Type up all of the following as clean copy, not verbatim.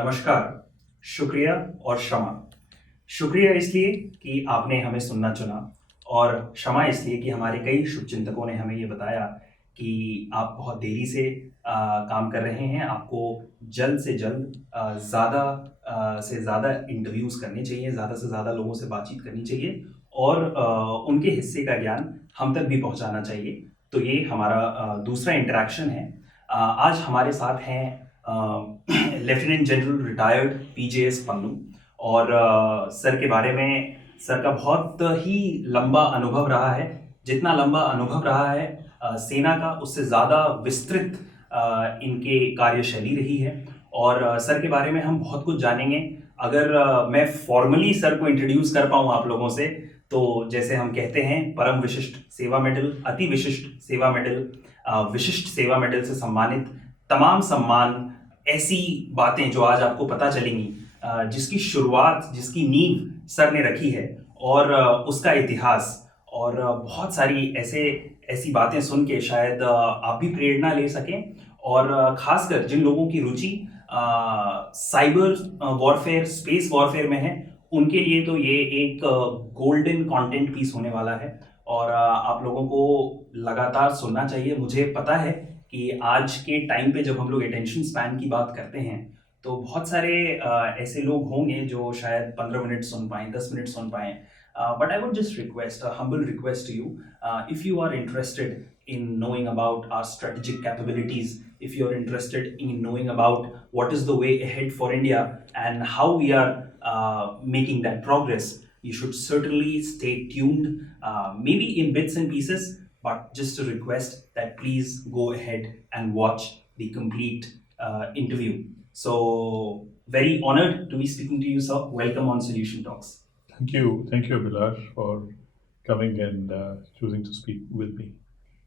नमस्कार। शुक्रिया और क्षमा। शुक्रिया इसलिए कि आपने हमें सुनना चुना, और क्षमा इसलिए कि हमारे कई शुभचिंतकों ने हमें ये बताया कि आप बहुत देरी से काम कर रहे हैं। आपको जल्द से जल्द ज़्यादा से ज़्यादा इंटरव्यूज़ करने चाहिए, ज़्यादा से ज़्यादा लोगों से बातचीत करनी चाहिए, और उनके हिस्से का ज्ञान हम तक भी पहुंचाना चाहिए। तो ये हमारा दूसरा इंटरेक्शन है। आज हमारे साथ हैं लेफ्टिनेंट जनरल रिटायर्ड पीजेएस पन्नू, और सर के बारे में, सर का बहुत ही लंबा अनुभव रहा है। जितना लंबा अनुभव रहा है सेना का, उससे ज़्यादा विस्तृत इनके कार्यशैली रही है। और सर के बारे में हम बहुत कुछ जानेंगे। अगर मैं फॉर्मली सर को इंट्रोड्यूस कर पाऊँ आप लोगों से, तो जैसे हम कहते हैं, परम विशिष्ट सेवा मेडल, अति विशिष्ट सेवा मेडल, विशिष्ट सेवा मेडल से सम्मानित, तमाम सम्मान, ऐसी बातें जो आज आपको पता चलेंगी, जिसकी शुरुआत, जिसकी नींव सर ने रखी है, और उसका इतिहास, और बहुत सारी ऐसी बातें सुन के शायद आप भी प्रेरणा ले सकें। और खासकर जिन लोगों की रुचि साइबर वॉरफेयर, स्पेस वॉरफेयर में है, उनके लिए तो ये एक गोल्डन कंटेंट पीस होने वाला है। और आप लोगों को लगातार सुनना चाहिए। मुझे पता है कि आज के टाइम पे जब हम लोग अटेंशन स्पैन की बात करते हैं, तो बहुत सारे ऐसे लोग होंगे जो शायद 15 मिनट सुन पाएं, 10 मिनट सुन पाएं। But I would just request, a humble request to you, if you are interested in knowing about our strategic capabilities, if you are interested in knowing about what is the way ahead for India and how we are making that progress, you should certainly stay tuned, maybe in bits and pieces, but just a request that please go ahead and watch the complete interview. So, very honored to be speaking to you, sir. Welcome on Solution Talks. Thank you, Abhilash, for coming and choosing to speak with me.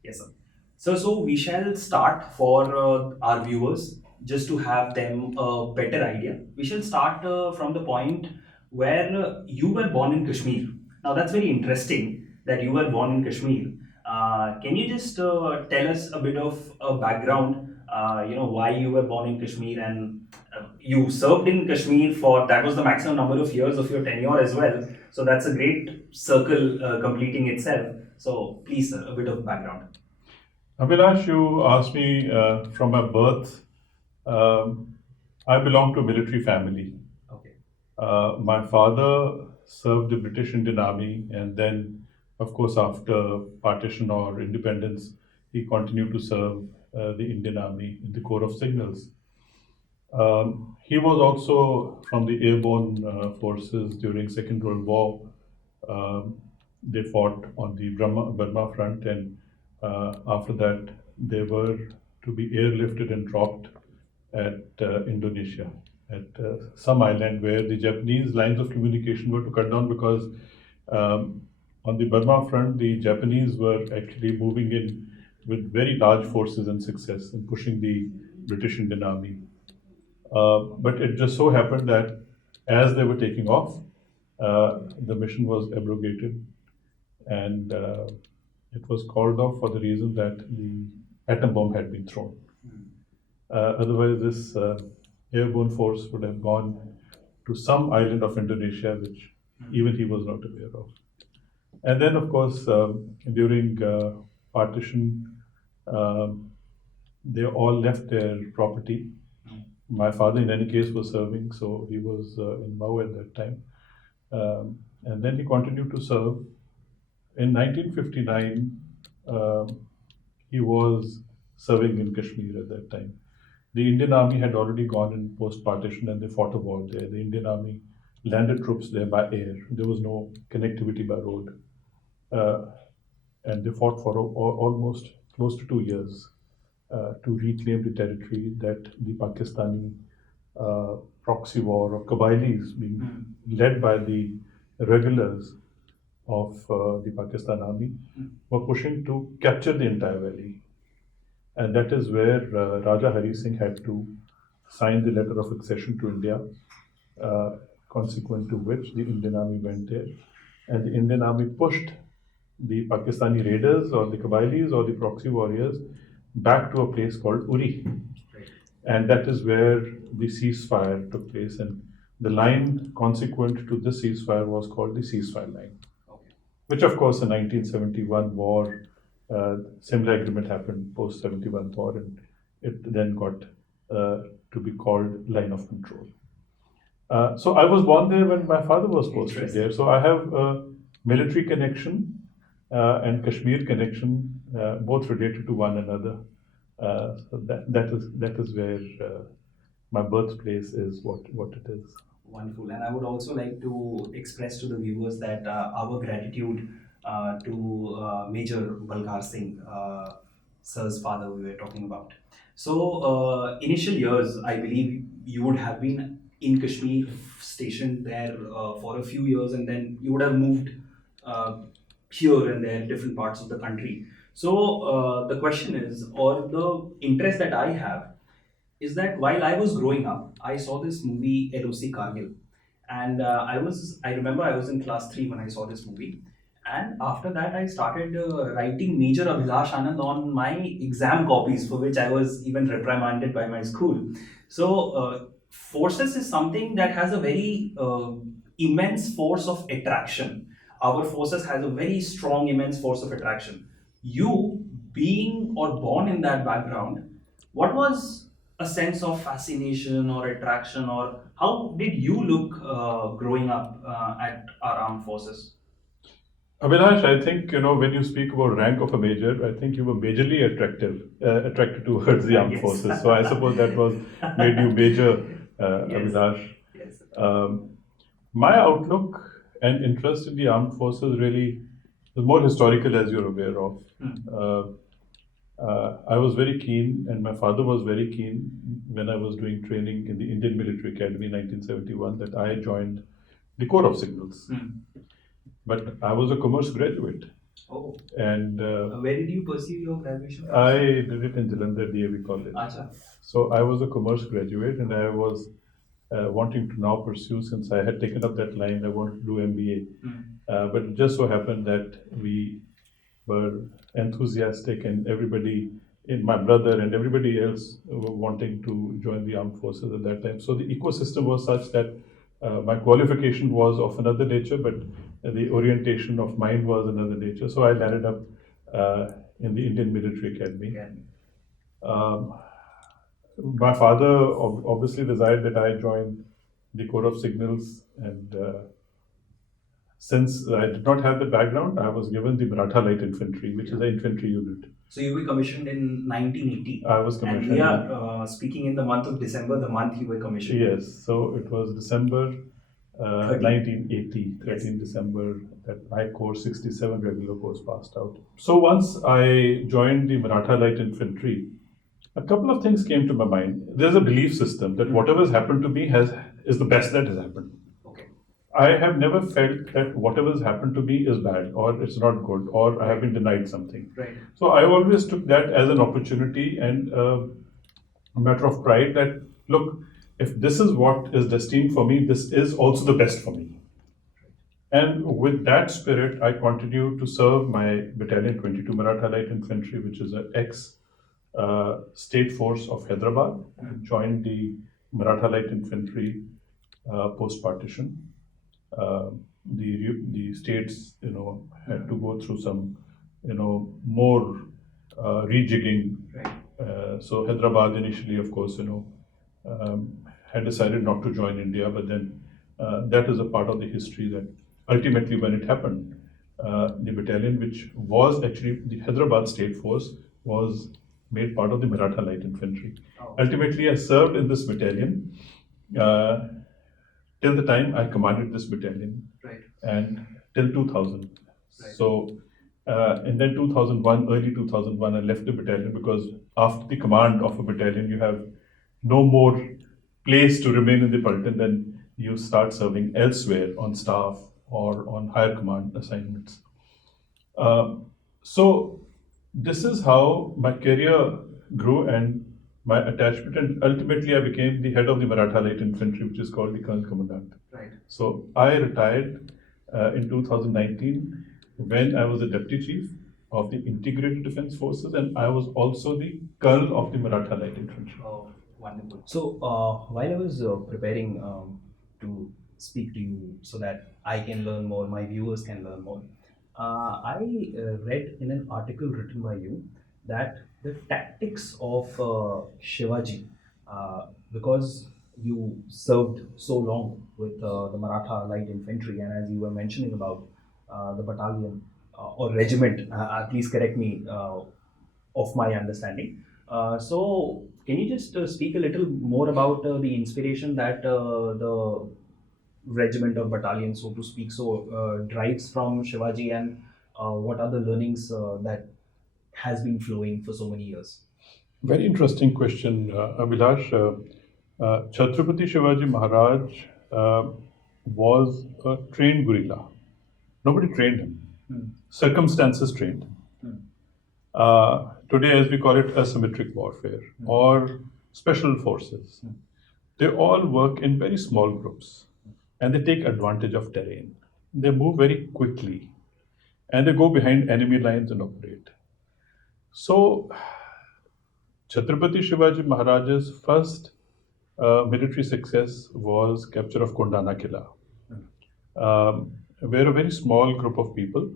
Yes, sir. So we shall start for our viewers, just to have them a better idea. We shall start from the point where you were born in Kashmir. Now that's very interesting that you were born in Kashmir. Can you just tell us a bit of a background? Why you were born in Kashmir, and you served in Kashmir for, that was the maximum number of years of your tenure as well. So that's a great circle completing itself. So please, sir, a bit of background. Abhilash, you asked me from my birth. Um, I belong to a military family. Okay. My father served the British Indian Army, and then, of course, after partition or independence, he continued to serve the Indian Army in the Corps of Signals. He was also from the airborne forces during Second World War. They fought on the Burma front, and after that, they were to be airlifted and dropped at Indonesia, at some island where the Japanese lines of communication were to cut down, because on the Burma front, the Japanese were actually moving in with very large forces and success in pushing the British Indian Army. But it just so happened that as they were taking off, the mission was abrogated, and it was called off for the reason that the atom bomb had been thrown. Otherwise, this airborne force would have gone to some island of Indonesia, which even he was not aware of. And then, of course, during partition, they all left their property. My father, in any case, was serving, so he was in Mau at that time. And then he continued to serve. In 1959, he was serving in Kashmir at that time. The Indian Army had already gone in post-partition, and they fought a war there. The Indian Army landed troops there by air. There was no connectivity by road. And they fought for almost close to 2 years to reclaim the territory that the Pakistani proxy war of Kabylis, being led by the regulars of the Pakistan army, were pushing to capture the entire valley. And that is where Raja Hari Singh had to sign the letter of accession to India, consequent to which the Indian army went there. And the Indian army pushed the Pakistani raiders or the Kabylis or the proxy warriors back to a place called Uri. and that is where the ceasefire took place. And the line consequent to the ceasefire was called the ceasefire line, Okay. which of course in 1971 war, similar agreement happened post 71 war, and it then got to be called line of control. So I was born there when my father was posted Interesting. there. So I have a military connection and Kashmir connection, both related to one another. So that is where my birthplace is what it is. Wonderful. And I would also like to express to the viewers that our gratitude to Major Balkar Singh, sir's father, we were talking about. So, initial years, I believe you would have been in Kashmir, stationed there for a few years, and then you would have moved uh, here and there, different parts of the country. So, the question is, or the interest that I have, is that while I was growing up, I saw this movie LOC Kargil, and I remember I was in class 3 when I saw this movie, and after that I started writing Major Abhilash Anand on my exam copies, for which I was even reprimanded by my school. So forces is something that has a very immense force of attraction. Our forces has a very strong, immense force of attraction. You being or born in that background, what was a sense of fascination or attraction, or how did you look growing up at our armed forces? Abhilash, I think when you speak about rank of a major, I think you were majorly attracted towards the armed Yes. forces. So I suppose that was made you major, Yes. Abhilash. Yes. Um, my outlook and interest in the armed forces really is more historical, as you're aware of. Uh, I was very keen, and my father was very keen when I was doing training in the Indian Military Academy in 1971 that I joined the Corps of Signals. But I was a commerce graduate, Oh, and where did you pursue your graduation from? I did it in Jalandhar DAV College. Acha. So I was a commerce graduate, and I was wanting to now pursue, since I had taken up that line, I wanted to do MBA. But it just so happened that we were enthusiastic, and everybody, in my brother and everybody else, were wanting to join the armed forces at that time. So the ecosystem was such that my qualification was of another nature, but the orientation of mind was another nature. So I landed up in the Indian Military Academy. Um, my father obviously desired that I join the Corps of Signals, and since I did not have the background, I was given the Maratha Light Infantry, which is an infantry unit. So you were commissioned in 1980. I was commissioned. And we are speaking in the month of December, the month you were commissioned. Yes, so it was December 1980, 13 Yes. December, that my course 67 regular course passed out. So once I joined the Maratha Light Infantry, a couple of things came to my mind. There's a belief system that whatever has happened to me is the best that has happened. Okay. I have never felt that whatever has happened to me is bad, or it's not good, or I have been denied something. Right. So I always took that as an opportunity and a matter of pride that, look, if this is what is destined for me, this is also the best for me. And with that spirit, I continued to serve my battalion 22 Maratha Light Infantry, which is an ex state force of Hyderabad. I joined the Maratha Light Infantry post partition. The states, had to go through some, more rejigging. Right. So Hyderabad initially, of course, had decided not to join India, but then that is a part of the history that ultimately, when it happened, the battalion, which was actually the Hyderabad State Force, was made part of the Maratha Light Infantry. Oh. Ultimately, I served in this battalion till the time I commanded this battalion, Right. and till 2000. Right. So, and then 2001, early 2001, I left the battalion because after the command of a battalion, you have no more place to remain in the battalion, then you start serving elsewhere on staff or on higher command assignments. So this is how my career grew and my attachment, and ultimately I became the head of the Maratha Light Infantry, which is called the Colonel Commandant. Right. So I retired in 2019 when I was the Deputy Chief of the Integrated Defence Forces, and I was also the Colonel of the Maratha Light Infantry. Oh, Wonderful. So, while I was preparing to speak to you so that I can learn more, my viewers can learn more, I read in an article written by you that the tactics of Shivaji, because you served so long with the Maratha light infantry, and as you were mentioning about the battalion or regiment, please correct me, of my understanding. So, can you just speak a little more about the inspiration that the regiment or battalion, so to speak, drives from Shivaji, and what are the learnings that has been flowing for so many years? Very interesting question, Abhilash. Chhatrapati Shivaji Maharaj was a trained guerrilla. Nobody trained him. Hmm. Circumstances trained. Hmm. Today, as we call it, asymmetric warfare or special forces. They all work in very small groups and they take advantage of terrain. They move very quickly and they go behind enemy lines and operate. So, Chhatrapati Shivaji Maharaj's first military success was capture of Kondana Killa, where a very small group of people,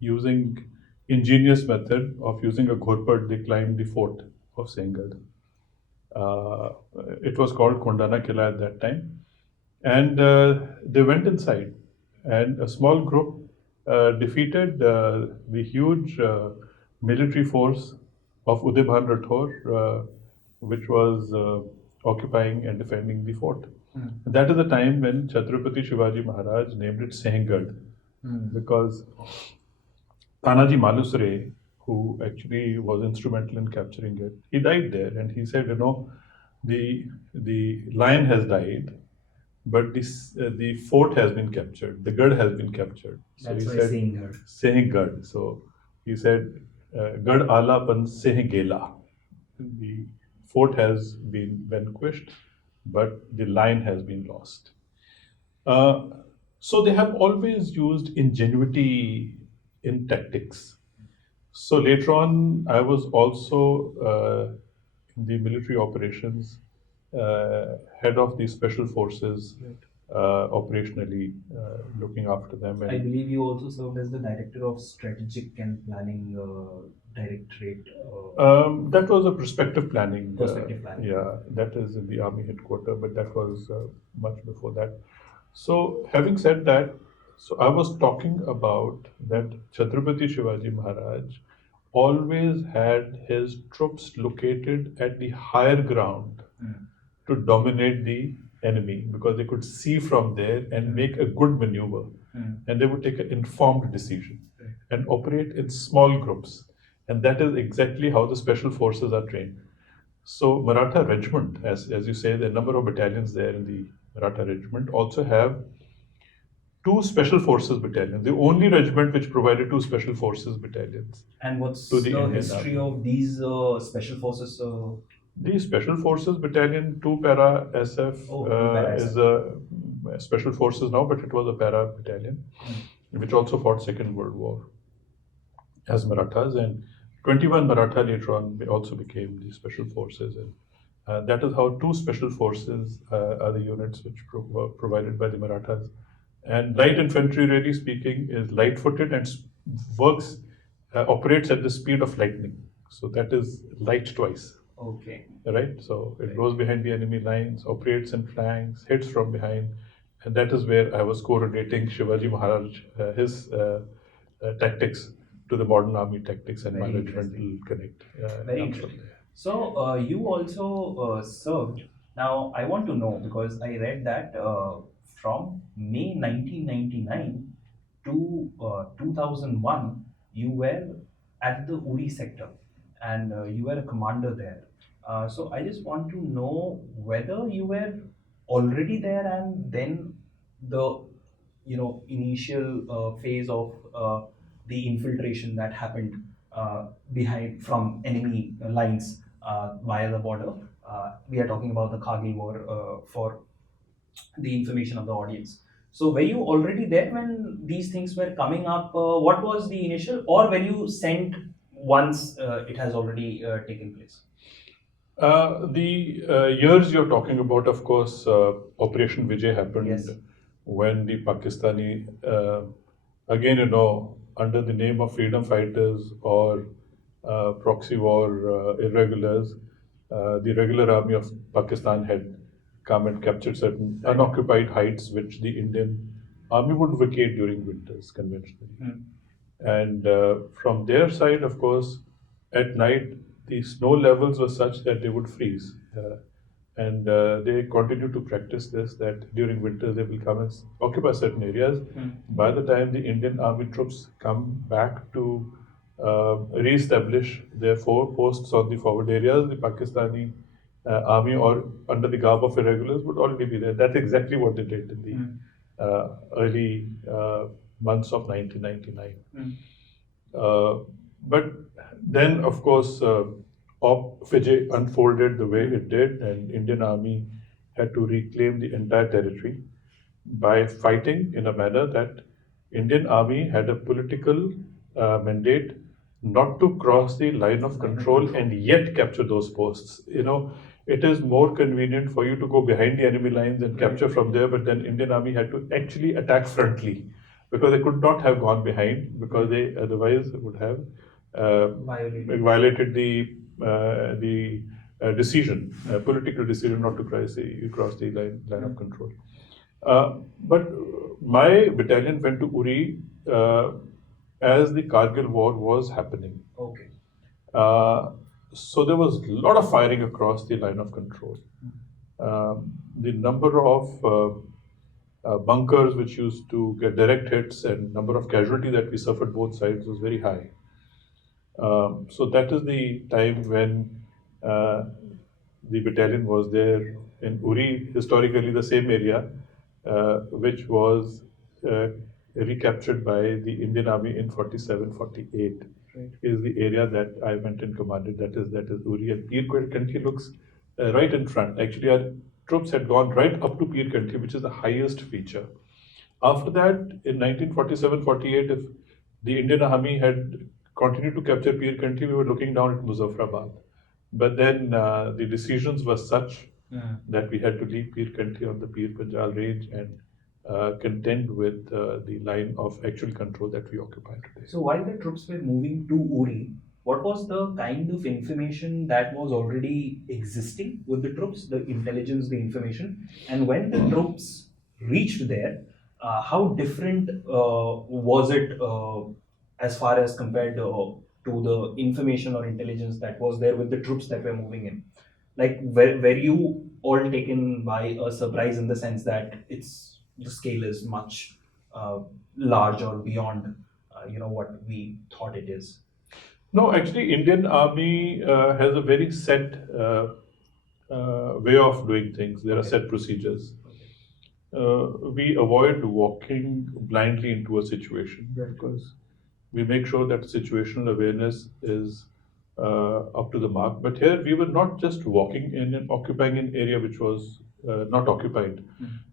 using ingenious method of using a ghorpad, they climbed the fort of Sengad. Uh, it was called Kondana Killa at that time, and they went inside, and a small group defeated the huge military force of Udayban Rathore, which was occupying and defending the fort. That is the time when Chhatrapati Shivaji Maharaj named it Sehgad, because Tanaji Malusre, who actually was instrumental in capturing it, he died there, and he said, the lion has died, but the fort has been captured, the gad has been captured. So That's he why said, saying her. Sehgad. So he said, Gad ala pan Sehgela. The fort has been vanquished, but the lion has been lost. Uh, so they have always used ingenuity in tactics. So later on, I was also in the military operations, head of the special forces, operationally looking after them. I And believe you also served as the director of strategic and planning directorate. that was a perspective planning. Perspective planning. Yeah, that is in the army headquarters, but that was much before that. So, having said that, so I was talking about that Chhatrapati Shivaji Maharaj always had his troops located at the higher ground to dominate the enemy because they could see from there and make a good maneuver, and they would take an informed decision and operate in small groups. And that is exactly how the special forces are trained. So Maratha regiment, as you say, the number of battalions there in the Maratha regiment also have two special forces battalions. The only regiment which provided two special forces battalions And what's to the the Indian history Army. of these special forces? The Special Forces Battalion, 2 Para SF, Oh, 2 Para is SF. a Special Forces now, but it was a Para battalion, which also fought Second World War as Marathas, and 21 Maratha later on also became the Special Forces, and that is how two Special Forces are the units which were provided by the Marathas. And light infantry, really speaking, is light-footed and works, operates at the speed of lightning. So that is light twice. Okay. Right? So it Right. goes behind the enemy lines, operates in flanks, hits from behind, and that is where I was correlating Shivaji Maharaj, his tactics to the modern army tactics, and Very my regiment interesting. will connect. Very Comes from interesting. there. So you also served. Now I want to know because I read that from May 1999 to 2001, you were at the Uri sector, and you were a commander there. So I just want to know whether you were already there, and then the initial phase of the infiltration that happened behind from enemy lines via the border. We are talking about the Kargil War for the information of the audience. So were you already there when these things were coming up? What was the initial, or were you sent once it has already taken place? The years you're talking about, of course, Operation Vijay happened Yes. when the Pakistani, again, under the name of freedom fighters or proxy war irregulars, the regular army of Pakistan had come and captured certain Right. unoccupied heights, which the Indian army would vacate during winters conventionally. Hmm. And from their side, of course, at night the snow levels were such that they would freeze. And they continue to practice this, that during winter they will come and occupy certain areas. By the time the Indian army troops come back to re-establish their four posts on the forward areas, the Pakistani army, or under the garb of irregulars, would already be there. That's exactly what they did in the early months of 1999. But then, of course, Op Fiji unfolded the way it did, and Indian Army had to reclaim the entire territory by fighting in a manner that Indian Army had a political mandate not to cross the line of control and yet capture those posts. It is more convenient for you to go behind the enemy lines and capture from there, but then Indian Army had to actually attack frontally because they could not have gone behind, because they otherwise would have violated the decision, political decision not to cross the line of control. But my battalion went to Uri as the Kargil War was happening. Okay. So there was a lot of firing across the line of control. The number of bunkers which used to get direct hits and number of casualties that we suffered both sides was very high. So that is the time when the battalion was there in Uri, historically the same area, which was recaptured by the Indian Army in 47-48. Right. Is the area that I went and commanded. That is Uri, and Peer country looks right in front. Actually, our troops had gone right up to Peer country, which is the highest feature. After that, in 1947-48, if the Indian Army had continued to capture Peer country, we were looking down at Muzaffarabad. But then the decisions were such that we had to leave Peer country on the Peer Panjal range and contend with the line of actual control that we occupy today. So while the troops were moving to Uri, what was the kind of information that was already existing with the troops, the intelligence, the information? And when the troops reached there, how different was it as far as compared to the information or intelligence that was there with the troops that were moving in? Like, were you all taken by a surprise in the sense that the scale is much large or beyond what we thought it is? No, actually, Indian Army has a very set way of doing things. There are set procedures. We avoid walking blindly into a situation because we make sure that situational awareness is up to the mark. But here we were not just walking in and occupying an area which was not occupied.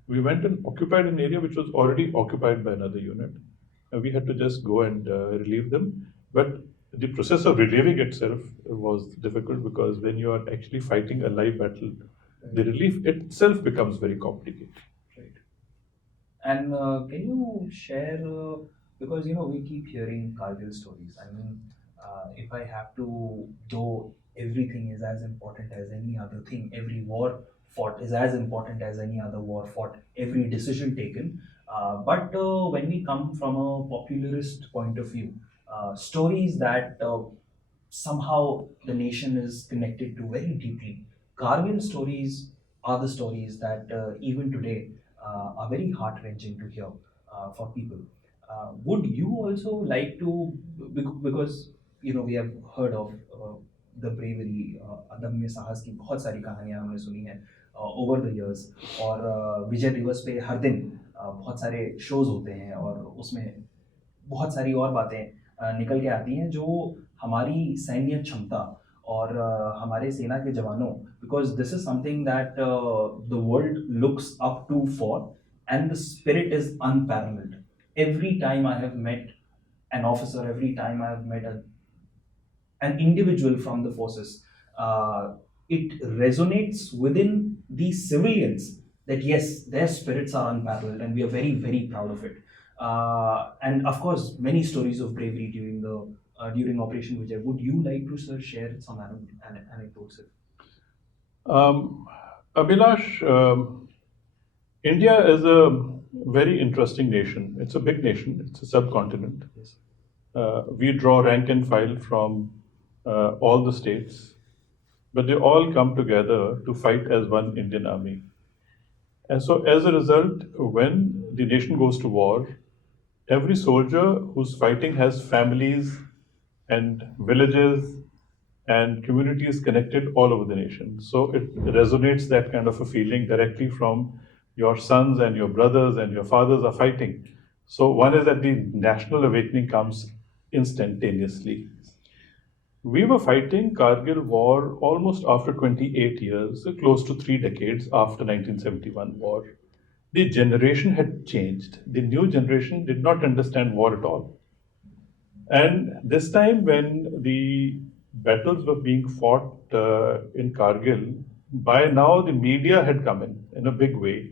We went and occupied an area which was already occupied by another unit. We had to just go and relieve them. But the process of relieving itself was difficult because when you are actually fighting a live battle, the relief itself becomes very complicated. Right. And can you share, because we keep hearing Kargil stories. I mean, if I have to, though everything is as important as any other thing, every war fought is as important as any other war fought, every decision taken. But when we come from a popularist point of view, stories that somehow the nation is connected to very deeply. Kargil stories are the stories that even today are very heart wrenching to hear for people. Would you also like to, because we have heard of the bravery, अदम्य साहस की बहुत सारी कहानियां हमने सुनी हैं over the years, और विजय दिवस पे हर दिन बहुत सारे शोज होते हैं और उसमें बहुत सारी और बातें निकल के आती हैं जो हमारी सैन्य क्षमता और हमारे सेना के जवानों, because this is something that the world looks up to for and the spirit is unparalleled. Every time I have met an officer, every time I have met an individual from the forces, it resonates within the civilians that yes, their spirits are unparalleled, and we are very, very proud of it. And of course, many stories of bravery during Operation Vijay. Would you like to, sir, share some anecdotes? Um, Abhilash, India is a very interesting nation. It's a big nation. It's a subcontinent. Yes. We draw rank and file from all the states, but they all come together to fight as one Indian army. And so, as a result, when the nation goes to war, every soldier who's fighting has families and villages and communities connected all over the nation. So it resonates that kind of a feeling directly from your sons and your brothers and your fathers are fighting. So one is that the national awakening comes instantaneously. We were fighting Kargil War almost after 28 years, so close to 3 decades after 1971 war. The generation had changed. The new generation did not understand war at all. And this time, when the battles were being fought in Kargil, by now the media had come in a big way,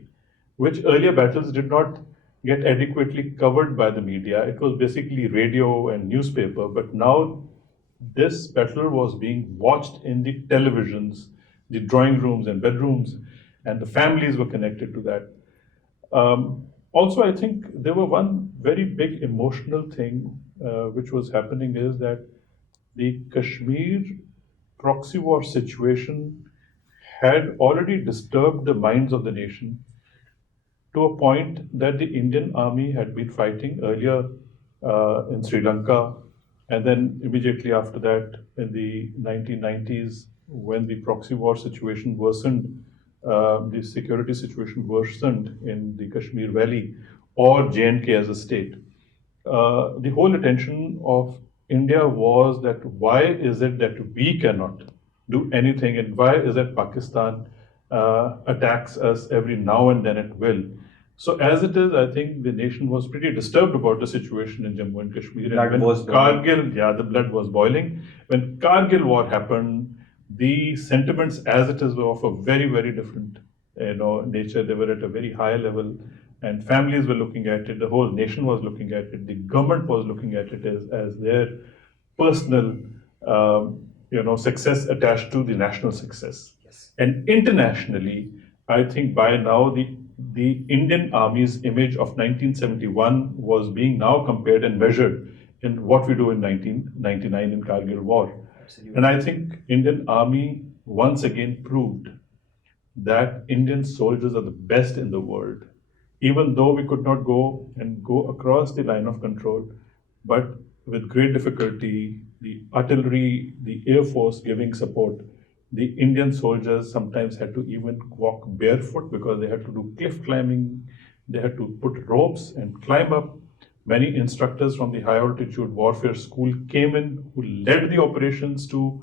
which earlier battles did not get adequately covered by the media. It was basically radio and newspaper, but now this battle was being watched in the televisions, the drawing rooms and bedrooms, and the families were connected to that. Also, I think there were one very big emotional thing which was happening is that the Kashmir proxy war situation had already disturbed the minds of the nation to a point that the Indian army had been fighting earlier in Sri Lanka, and then immediately after that in the 1990s, when the proxy war situation worsened, the security situation worsened in the Kashmir Valley or J&K as a state. The whole attention of India was that why is it that we cannot do anything, and why is it Pakistan attacks us every now and then at will? So as it is, I think the nation was pretty disturbed about the situation in Jammu and Kashmir. Blood and when was boiling. Kargil, yeah, the blood was boiling. When Kargil War happened, the sentiments as it is were of a very, very different, nature. They were at a very high level, and families were looking at it. The whole nation was looking at it. The government was looking at it as their personal, success attached to the national success. Yes. And internationally, I think by now the Indian Army's image of 1971 was being now compared and measured in what we do in 1999 in Kargil War. Absolutely. And I think Indian Army once again proved that Indian soldiers are the best in the world, even though we could not go across the line of control, but with great difficulty, the artillery, the air force giving support, the Indian soldiers sometimes had to even walk barefoot because they had to do cliff climbing, they had to put ropes and climb up. Many instructors from the high altitude warfare school came in who led the operations to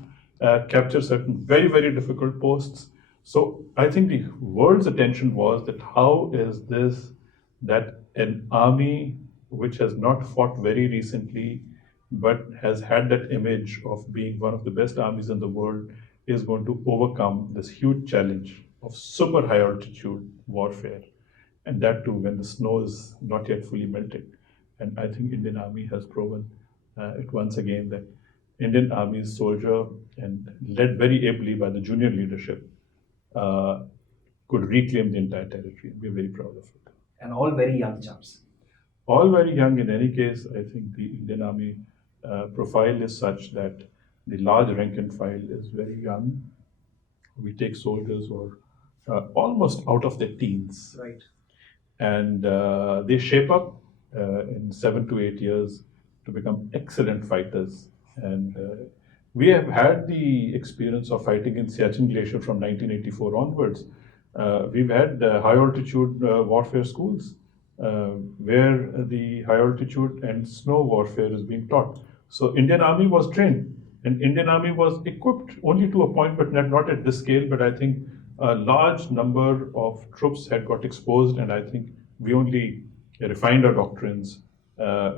capture certain very, very difficult posts. So I think the world's attention was that how is this that an army which has not fought very recently but has had that image of being one of the best armies in the world is going to overcome this huge challenge of super high altitude warfare, and that too when the snow is not yet fully melted. And I think Indian Army has proven it once again that Indian Army's soldier and led very ably by the junior leadership uh, could reclaim the entire territory. We're very proud of it. And all very young chaps. All very young in any case. I think the Indian Army profile is such that the large rank and file is very young. We take soldiers who are almost out of their teens. Right. And they shape up in 7 to 8 years to become excellent fighters. And we have had the experience of fighting in Siachen Glacier from 1984 onwards. We've had high altitude warfare schools where the high altitude and snow warfare is being taught. So Indian Army was trained, and Indian Army was equipped only to a point, but not at this scale. But I think a large number of troops had got exposed, and I think we only refined our doctrines,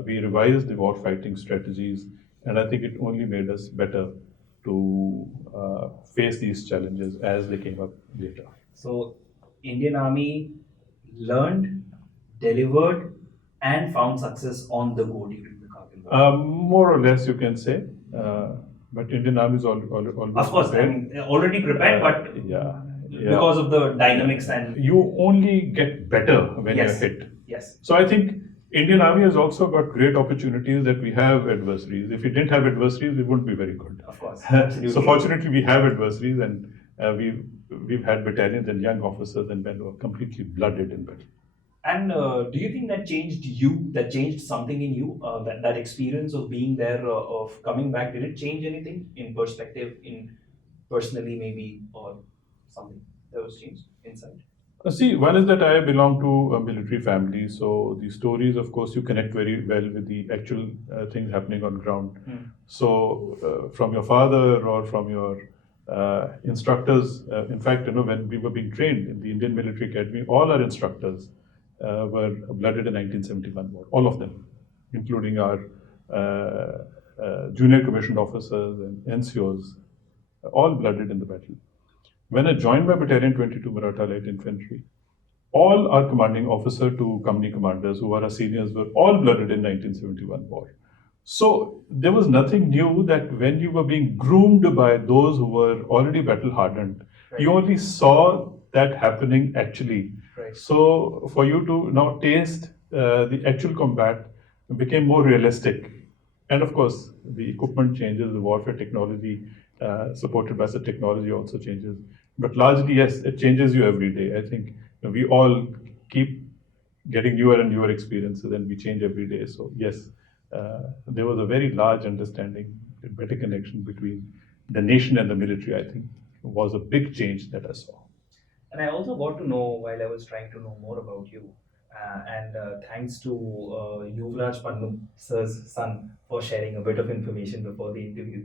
we revised the war fighting strategies, and I think it only made us better to face these challenges as they came up later. So, Indian Army learned, delivered, and found success on the go during the Kargil War. More or less, you can say. But Indian Army is always Of course, prepared. I mean, already prepared, but Yeah. because of the dynamics and You only get better when yes, you're hit. yes, So I think Indian Army has also got great opportunities that we have adversaries. If we didn't have adversaries, we wouldn't be very good. of course, So absolutely. fortunately, we have adversaries, and we've had battalions and young officers and men who are completely blooded in battle. And do you think that changed you? That changed something in you? That experience of being there, of coming back, did it change anything in perspective, in personally maybe, or something that was changed inside? See, one is that I belong to a military family, so the stories, of course, you connect very well with the actual things happening on ground. So, from your father or from your instructors, in fact, when we were being trained in the Indian Military Academy, all our instructors were blooded in 1971 war, all of them, including our junior commissioned officers and NCOs, all blooded in the battle. When I joined my battalion 22 Maratha Light Infantry, all our commanding officer to company commanders who were our seniors were all blooded in 1971 war. So there was nothing new that when you were being groomed by those who were already battle hardened, you only saw that happening actually. Right. So for you to now taste the actual combat became more realistic. And of course, the equipment changes, the warfare technology supported by the technology also changes. But largely, yes, it changes you every day. I think we all keep getting newer and newer experiences, and we change every day. So yes, there was a very large understanding, a better connection between the nation and the military. I think was a big change that I saw. And I also got to know while I was trying to know more about you, and thanks to Yuvraj Pannu sir's son for sharing a bit of information before the interview,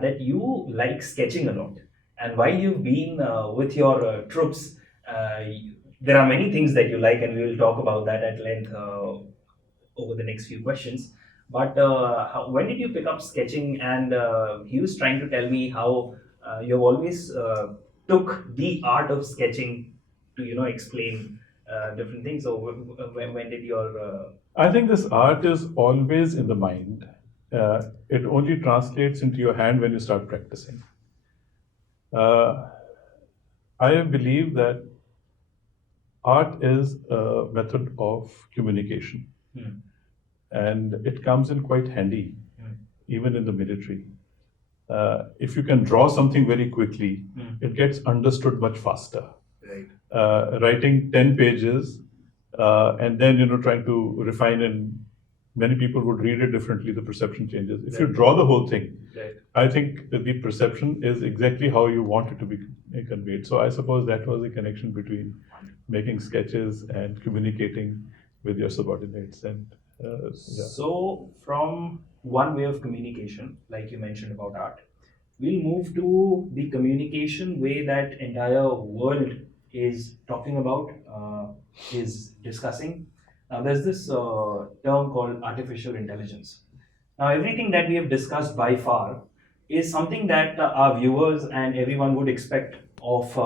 that you like sketching a lot. And while you've been with your troops, there are many things that you like, and we will talk about that at length over the next few questions. But when did you pick up sketching? And he was trying to tell me how you've always took the art of sketching to explain different things. So when did your I think this art is always in the mind. It only translates into your hand when you start practicing. I believe that art is a method of communication, and it comes in quite handy, even in the military. If you can draw something very quickly, it gets understood much faster. right? Writing 10 pages and then trying to refine, and many people would read it differently, the perception changes. If you draw the whole thing, Right. I think that the perception is exactly how you want it to be conveyed. So I suppose that was the connection between making sketches and communicating with your subordinates. And yeah. So, from one way of communication, like you mentioned about art, we'll move to the communication way that entire world is talking about, is discussing. Now, there's this term called artificial intelligence. Now, everything that we have discussed by far is something that our viewers and everyone would expect of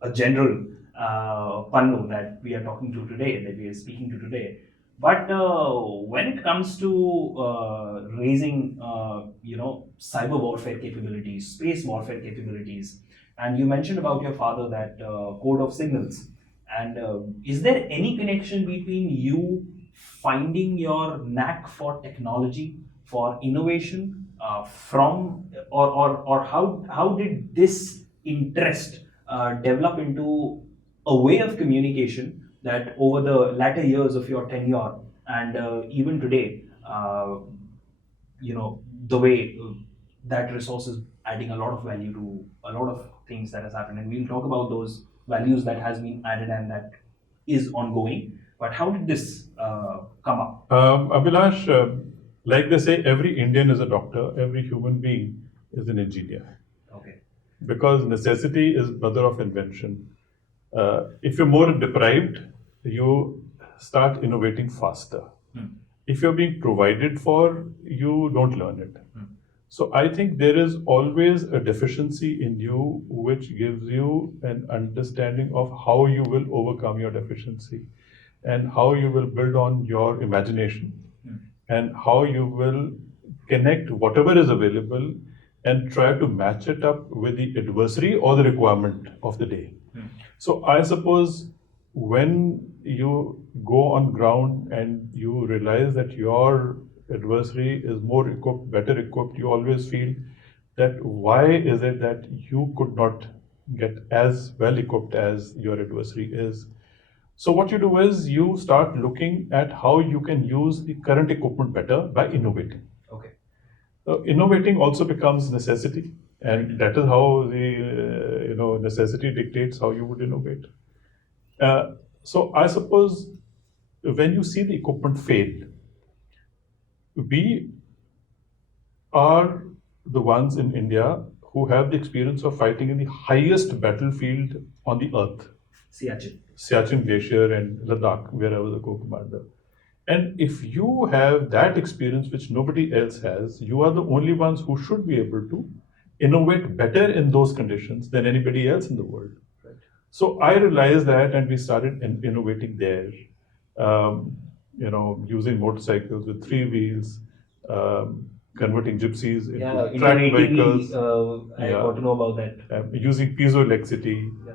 a general Pannu that we are talking to today, that we are speaking to today. But when it comes to raising, cyber warfare capabilities, space warfare capabilities, and you mentioned about your father that code of signals, and is there any connection between you finding your knack for technology, for innovation, from or how did this interest develop into a way of communication that over the latter years of your tenure and even today, the way that resource is adding a lot of value to a lot of things that has happened, and we'll talk about those values that has been added and that is ongoing. But how did this come up? Abhilash, like they say, every Indian is a doctor, every human being is an engineer. Okay. Because necessity is mother of invention. If you're more deprived, you start innovating faster. If you're being provided for, you don't learn it. So I think there is always a deficiency in you which gives you an understanding of how you will overcome your deficiency and how you will build on your imagination and how you will connect whatever is available and try to match it up with the adversary or the requirement of the day. So I suppose when you go on ground and you realize that your adversary is more equipped, better equipped, you always feel that why is it that you could not get as well equipped as your adversary is. So what you do is you start looking at how you can use the current equipment better by innovating. Okay. Innovating also becomes necessity, and that is how the necessity dictates how you would innovate. So I suppose when you see the equipment fail, we are the ones in India who have the experience of fighting in the highest battlefield on the earth. Siachen Glacier and Ladakh, where I was a co-commander. And if you have that experience, which nobody else has, you are the only ones who should be able to innovate better in those conditions than anybody else in the world. Right. So I realized that, and we started innovating there. Using motorcycles with 3 wheels, converting gypsies into track vehicles. I got to know about that. Using piezoelectricity. Yeah.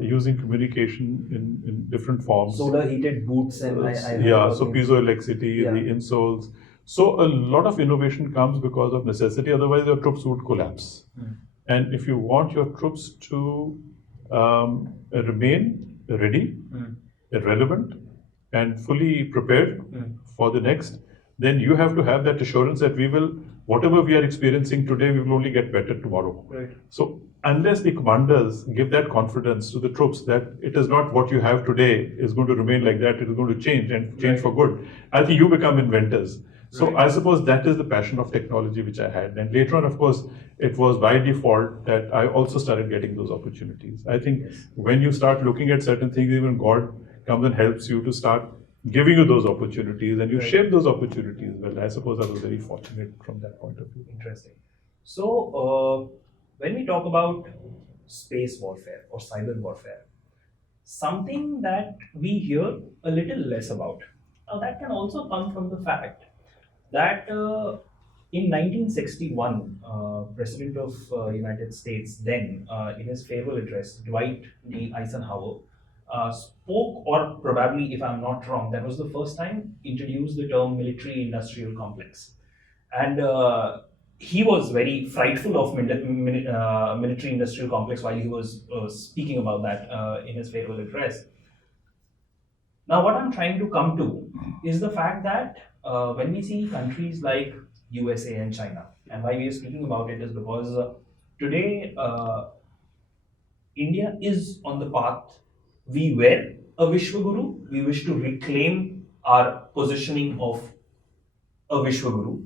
Using communication in different forms. Solar heated boots and so piezoelectricity, the insoles. So a lot of innovation comes because of necessity, otherwise your troops would collapse. And if you want your troops to remain ready, relevant, and fully prepared for the next, then you have to have that assurance that whatever we are experiencing today, we will only get better tomorrow. Right. So unless the commanders give that confidence to the troops that it is not what you have today is going to remain like that, it is going to change and change for good, I think you become inventors. So I suppose that is the passion of technology which I had. And later on, of course, it was by default that I also started getting those opportunities. I think when you start looking at certain things, even God comes and helps you to start giving you those opportunities, and you shape those opportunities. Well, I suppose I was very fortunate from that point of view. Interesting. So, when we talk about space warfare or cyber warfare, something that we hear a little less about. Now, that can also come from the fact that in 1961, President of United States then, in his farewell address, Dwight D. Eisenhower, spoke, or probably, if I'm not wrong, that was the first time introduced the term military-industrial complex. And he was very frightful of military-industrial complex while he was speaking about that in his farewell address. Now, what I'm trying to come to is the fact that when we see countries like USA and China, and why we are speaking about it is because today India is on the path. We were a Vishwaguru. We wish to reclaim our positioning of a Vishwaguru.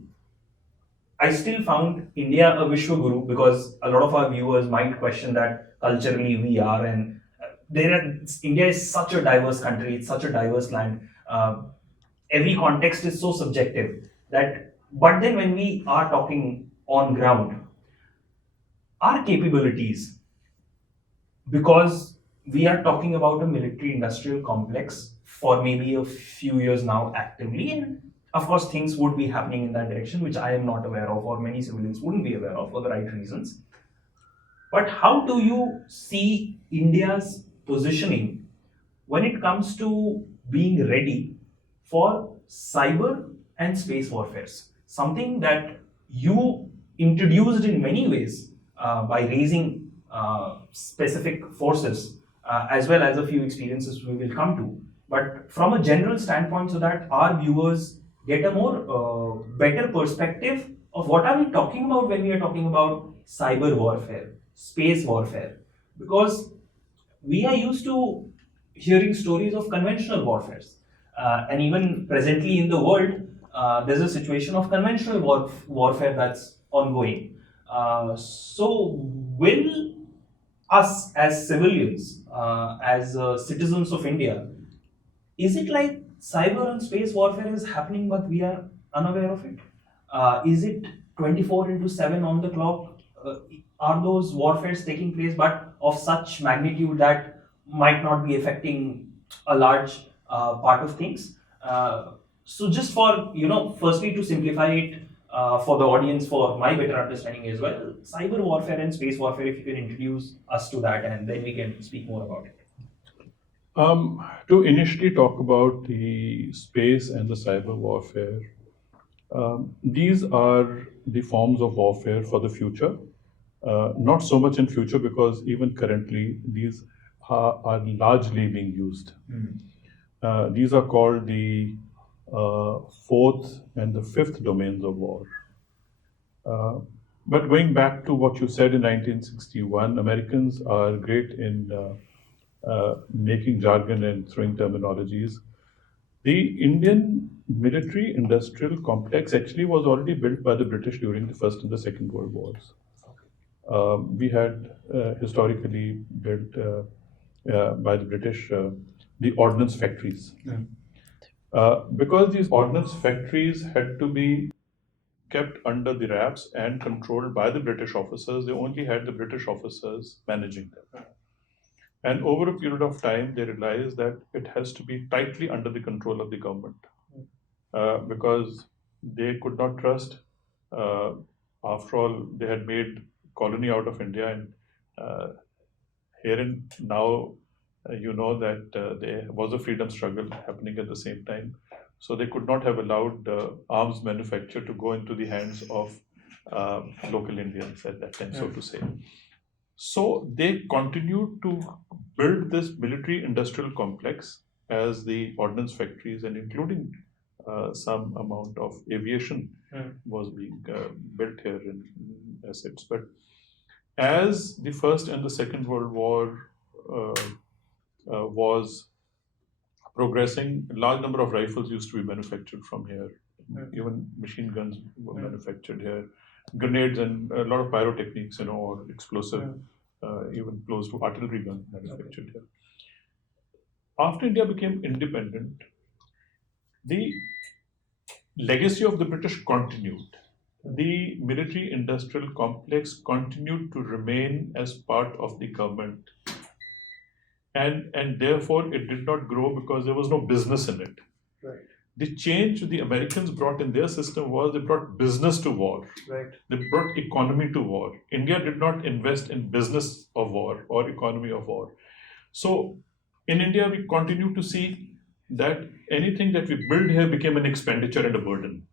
I still found India a Vishwaguru because a lot of our viewers might question that culturally we are, and India is such a diverse country. It's such a diverse land. Every context is so subjective but then when we are talking on ground, our capabilities, because we are talking about a military-industrial complex for maybe a few years now actively, and of course things would be happening in that direction which I am not aware of, or many civilians wouldn't be aware of for the right reasons. But how do you see India's positioning when it comes to being ready for cyber and space warfare? Something that you introduced in many ways by raising specific forces, as well as a few experiences we will come to. But from a general standpoint, so that our viewers get a more better perspective of what are we talking about when we are talking about cyber warfare, space warfare. Because we are used to hearing stories of conventional warfare. And even presently in the world, there's a situation of conventional warfare that's ongoing. So will us as civilians, as citizens of India, is it like cyber and space warfare is happening but we are unaware of it? Is it 24/7 on the clock? Are those warfares taking place, but of such magnitude that might not be affecting a large part of things? So just for, firstly to simplify it for the audience, for my better understanding as well, cyber warfare and space warfare, if you can introduce us to that, and then we can speak more about it. To initially talk about the space and the cyber warfare, these are the forms of warfare for the future. Not so much in future, because even currently these are largely being used. These are called the fourth and the fifth domains of war. But going back to what you said in 1961, Americans are great in making jargon and throwing terminologies. The Indian military industrial complex actually was already built by the British during the First and the Second World Wars. We had historically built by the British the ordnance factories. Because these ordnance factories had to be kept under the wraps and controlled by the British officers, they only had the British officers managing them. And over a period of time, they realized that it has to be tightly under the control of the government, because they could not trust. After all, they had made colony out of India, and here and now, you know that there was a freedom struggle happening at the same time. So they could not have allowed arms manufacture to go into the hands of local Indians at that time, so to say. So they continued to build this military industrial complex as the ordnance factories, and including some amount of aviation was being built here in assets. But as the First and the Second World War was progressing, a large number of rifles used to be manufactured from here. Even machine guns were manufactured here. Grenades and a lot of pyrotechnics, or explosive, even close to artillery gun manufactured here. After India became independent, the legacy of the British continued. The military industrial complex continued to remain as part of the government. And therefore it did not grow because there was no business in it. Right. The change the Americans brought in their system was they brought business to war. Right. They brought economy to war. India did not invest in business of war or economy of war. So in India, we continue to see that anything that we build here became an expenditure and a burden.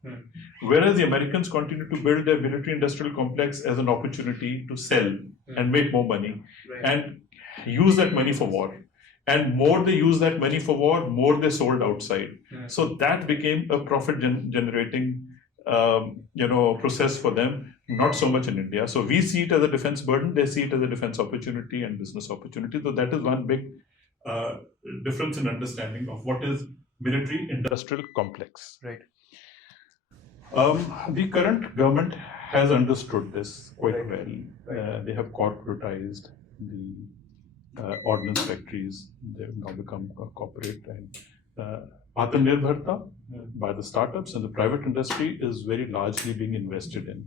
Whereas the Americans continued to build their military industrial complex as an opportunity to sell and make more money and use that money for war. And more they use that money for war, more they sold outside. So that became a profit generating process for them, not so much in India. So we see it as a defense burden, they see it as a defense opportunity and business opportunity. So that is one big difference in understanding of what is military industrial complex. Right. The current government has understood this quite well. Right. They have corporatized the ordnance factories. They've now become corporate, and Atmanirbharta by the startups and the private industry is very largely being invested in.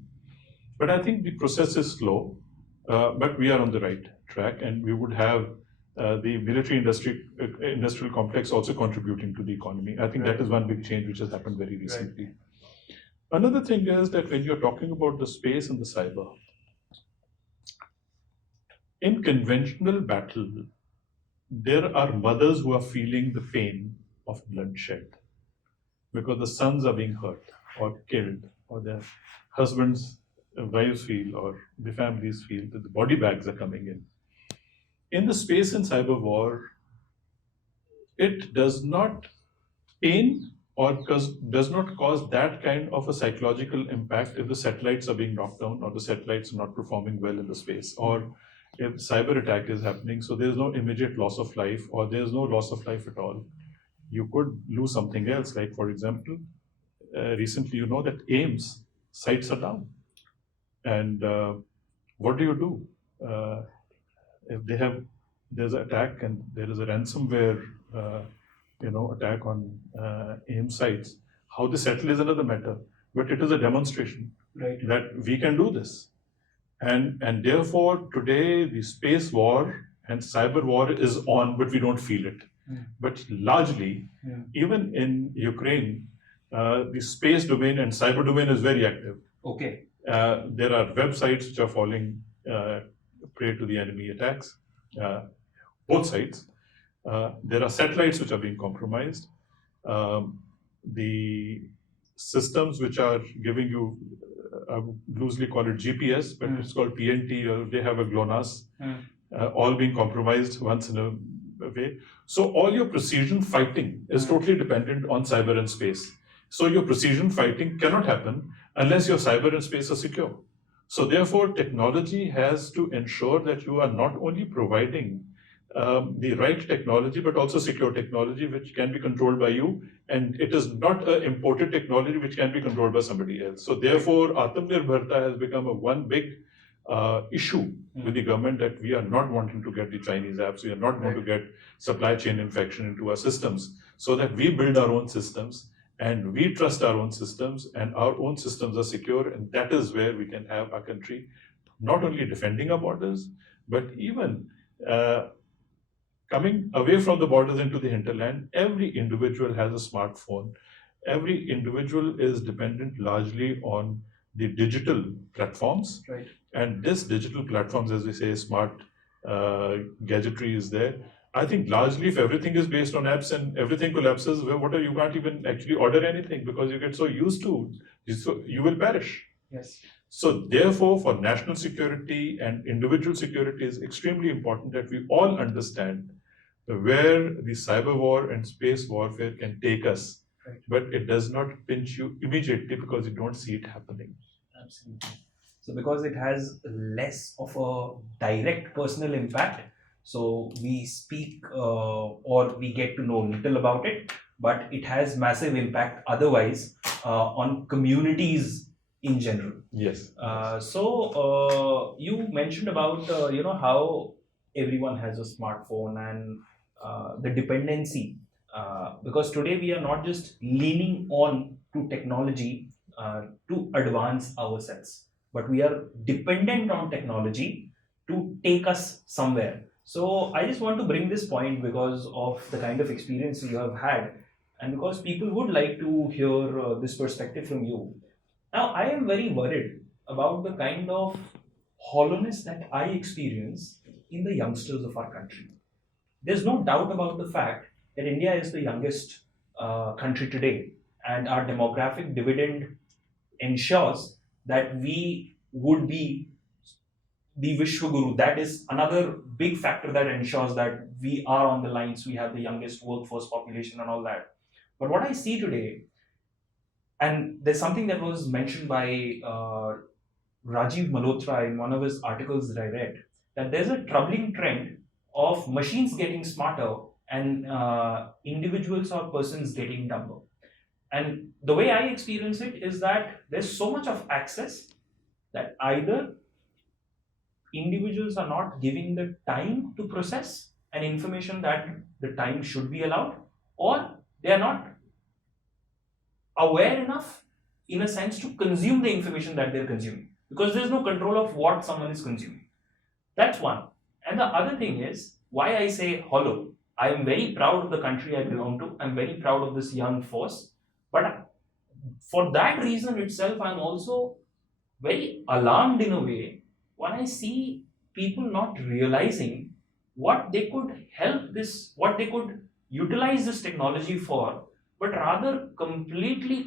But I think the process is slow, but we are on the right track, and we would have the military industrial complex also contributing to the economy. I think that is one big change which has happened very recently. Right. Another thing is that when you're talking about the space and the cyber, in conventional battle, there are mothers who are feeling the pain of bloodshed because the sons are being hurt or killed, or their husbands, wives feel, or the families feel that the body bags are coming in. In the space and cyber war, it does not pain or does not cause that kind of a psychological impact if the satellites are being knocked down or the satellites are not performing well in the space, or if cyber attack is happening. So there's no immediate loss of life, or there's no loss of life at all. You could lose something else, like for example, recently you know that AIMS sites are down. And what do? If there's an attack and there is a ransomware attack on AIM sites, how they settle is another matter, but it is a demonstration Right. that we can do this. And therefore, today the space war and cyber war is on, but we don't feel it. But largely, even in Ukraine, the space domain and cyber domain is very active. Okay. There are websites which are falling prey to the enemy attacks, both sides. There are satellites which are being compromised. The systems which are giving you, I would loosely call it GPS, but it's called PNT, or they have a GLONASS, all being compromised once in a way. So all your precision fighting is totally dependent on cyber and space. So your precision fighting cannot happen unless your cyber and space are secure. So therefore, technology has to ensure that you are not only providing the right technology, but also secure technology which can be controlled by you, and it is not an imported technology which can be controlled by somebody else. So therefore, Atmanirbharta has become a one big issue with the government, that we are not wanting to get the Chinese apps, we are not going to get supply chain infection into our systems, so that we build our own systems and we trust our own systems, and our own systems are secure, and that is where we can have our country not only defending our borders, but even coming away from the borders into the hinterland. Every individual has a smartphone. Every individual is dependent largely on the digital platforms. Right. And this digital platforms, as we say, smart gadgetry is there. I think largely if everything is based on apps and everything collapses, you can't even actually order anything, because you get so used to it, so you will perish. Yes. So therefore, for national security and individual security, is extremely important that we all understand where the cyber war and space warfare can take us. Right. But it does not pinch you immediately because you don't see it happening. Absolutely. So because it has less of a direct personal impact, so we speak or we get to know little about it, but it has massive impact otherwise on communities in general. Yes. So you mentioned about how everyone has a smartphone and the dependency, because today we are not just leaning on to technology to advance ourselves, but we are dependent on technology to take us somewhere. So I just want to bring this point because of the kind of experience you have had, and because people would like to hear this perspective from you. Now, I am very worried about the kind of hollowness that I experience in the youngsters of our country. There's no doubt about the fact that India is the youngest country today, and our demographic dividend ensures that we would be the Vishwaguru. That is another big factor that ensures that we are on the lines, we have the youngest workforce population and all that. But what I see today, and there's something that was mentioned by Rajiv Malhotra in one of his articles that I read, that there's a troubling trend of machines getting smarter and individuals or persons getting dumber. And the way I experience it is that there's so much of access that either individuals are not giving the time to process an information that the time should be allowed, or they are not aware enough in a sense to consume the information that they're consuming, because there's no control of what someone is consuming. That's one. And the other thing is why I say hollow. I am very proud of the country I belong to. I'm very proud of this young force. But for that reason itself, I'm also very alarmed in a way when I see people not realizing what they could help this, what they could utilize this technology for, but rather completely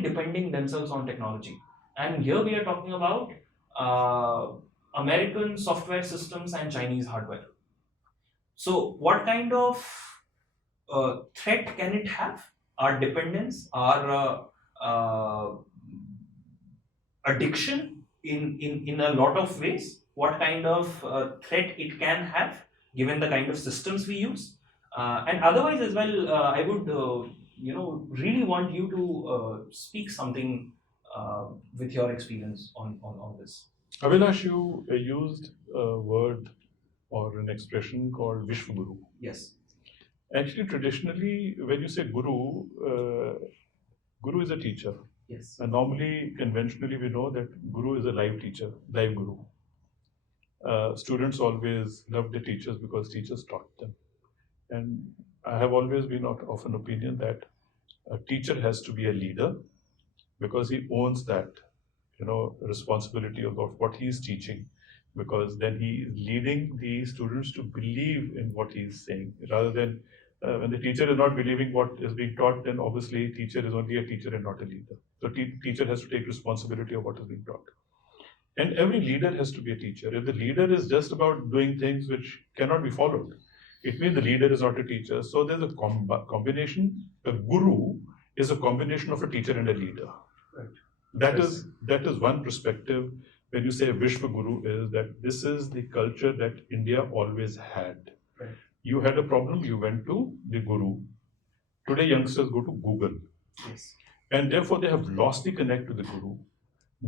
depending themselves on technology. And here we are talking about American software systems and Chinese hardware. So, what kind of threat can it have? Our dependence, our addiction in a lot of ways? What kind of threat it can have, given the kind of systems we use? And otherwise, as well, I would really want you to speak something with your experience on this. Abhilash, you used a word or an expression called Vishwaguru. Yes. Actually, traditionally, when you say guru, guru is a teacher. Yes. And normally, conventionally, we know that guru is a live teacher, live guru. Students always love the teachers because teachers taught them. And I have always been of an opinion that a teacher has to be a leader because he owns that, responsibility of what he is teaching. Because then he is leading the students to believe in what he is saying, rather than when the teacher is not believing what is being taught, then obviously teacher is only a teacher and not a leader. So teacher has to take responsibility of what is being taught. And every leader has to be a teacher. If the leader is just about doing things which cannot be followed, it means the leader is not a teacher. So there's a combination. A guru is a combination of a teacher and a leader. Right. That is one perspective. When you say Vishwa Guru, is that this is the culture that India always had. Right. You had a problem, you went to the guru. Today youngsters go to Google. Yes. And therefore they have lost the connect to the guru.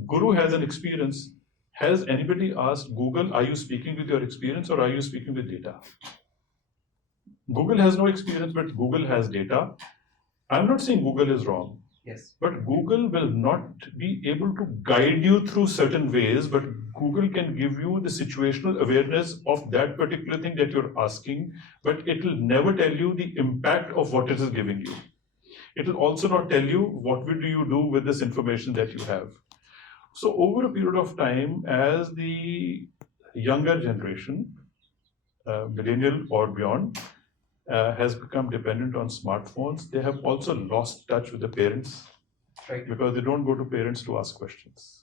Guru has an experience. Has anybody asked Google, are you speaking with your experience or are you speaking with data? Google has no experience, but Google has data. I'm not saying Google is wrong. Yes. But Google will not be able to guide you through certain ways, but Google can give you the situational awareness of that particular thing that you're asking, but it will never tell you the impact of what it is giving you. It will also not tell you what will you do with this information that you have. So over a period of time, as the younger generation, millennial or beyond, has become dependent on smartphones, they have also lost touch with the parents. Right. Because they don't go to parents to ask questions.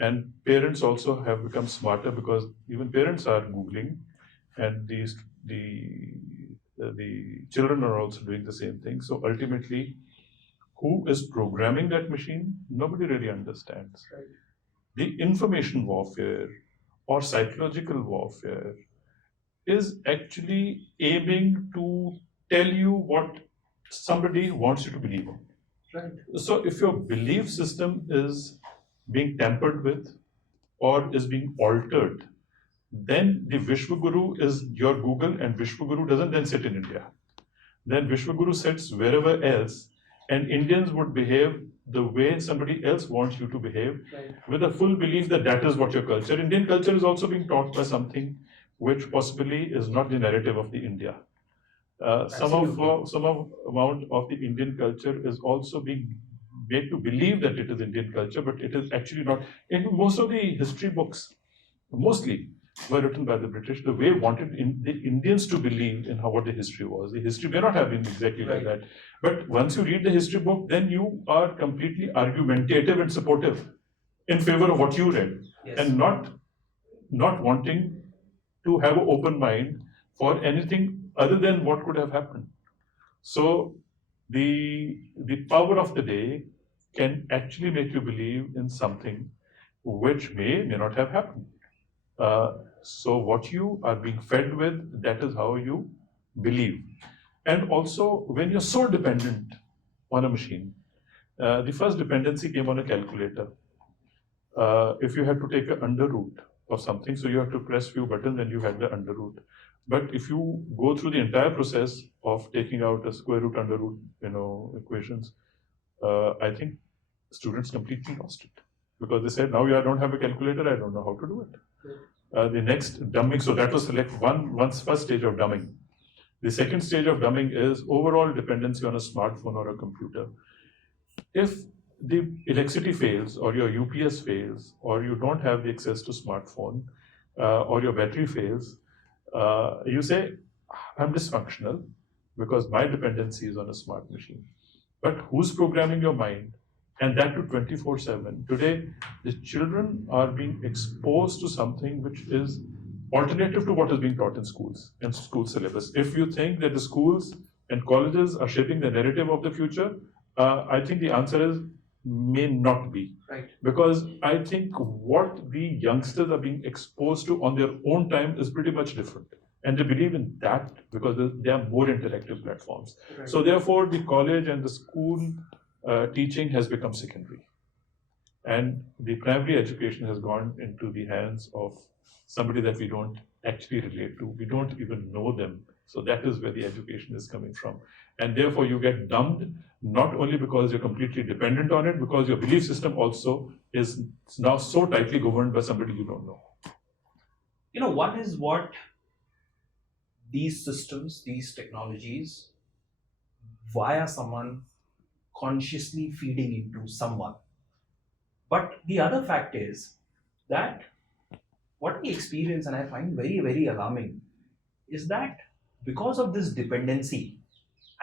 And parents also have become smarter because even parents are Googling, and the children are also doing the same thing. So ultimately, who is programming that machine? Nobody really understands. Right. The information warfare or psychological warfare is actually aiming to tell you what somebody wants you to believe in. Right. So if your belief system is being tampered with or is being altered, then the Vishwaguru is your Google, and Vishwaguru doesn't then sit in India. Then Vishwaguru sits wherever else, and Indians would behave the way somebody else wants you to behave, Right. with a full belief that that is what your culture. Indian culture is also being taught by something which possibly is not the narrative of the India. Some amount of the Indian culture is also being made to believe that it is Indian culture, but it is actually not. In most of the history books, mostly were written by the British. The way wanted the Indians to believe in what the history was. The history may not have been exactly like that, but once you read the history book, then you are completely argumentative and supportive in favor of what you read, Yes. and not wanting to have an open mind for anything other than what could have happened. So the power of the day can actually make you believe in something which may not have happened. So what you are being fed with, that is how you believe. And also, when you're so dependent on a machine, the first dependency came on a calculator. If you had to take an under root of something, so you have to press few buttons and you had the under root. But if you go through the entire process of taking out a square root, under root, equations, I think students completely lost it, because they said, now I don't have a calculator, I don't know how to do it. The next dumbing, so that was one's first stage of dumbing. The second stage of dumbing is overall dependency on a smartphone or a computer. If the electricity fails, or your UPS fails, or you don't have the access to smartphone, or your battery fails, you say, I'm dysfunctional because my dependency is on a smart machine. But who's programming your mind? And that to 24/7. Today, the children are being exposed to something which is alternative to what is being taught in schools and school syllabus. If you think that the schools and colleges are shaping the narrative of the future, I think the answer is may not be. Right. Because I think what the youngsters are being exposed to on their own time is pretty much different. And they believe in that because they are more interactive platforms. Right. So therefore, the college and the school teaching has become secondary. And the primary education has gone into the hands of somebody that we don't actually relate to. We don't even know them So that is where the education is coming from. And therefore you get dumbed, not only because you're completely dependent on it, because your belief system also is now so tightly governed by somebody you don't know. What is what these systems, these technologies, via someone consciously feeding into someone. But the other fact is that what we experience, and I find very, very alarming, is that because of this dependency,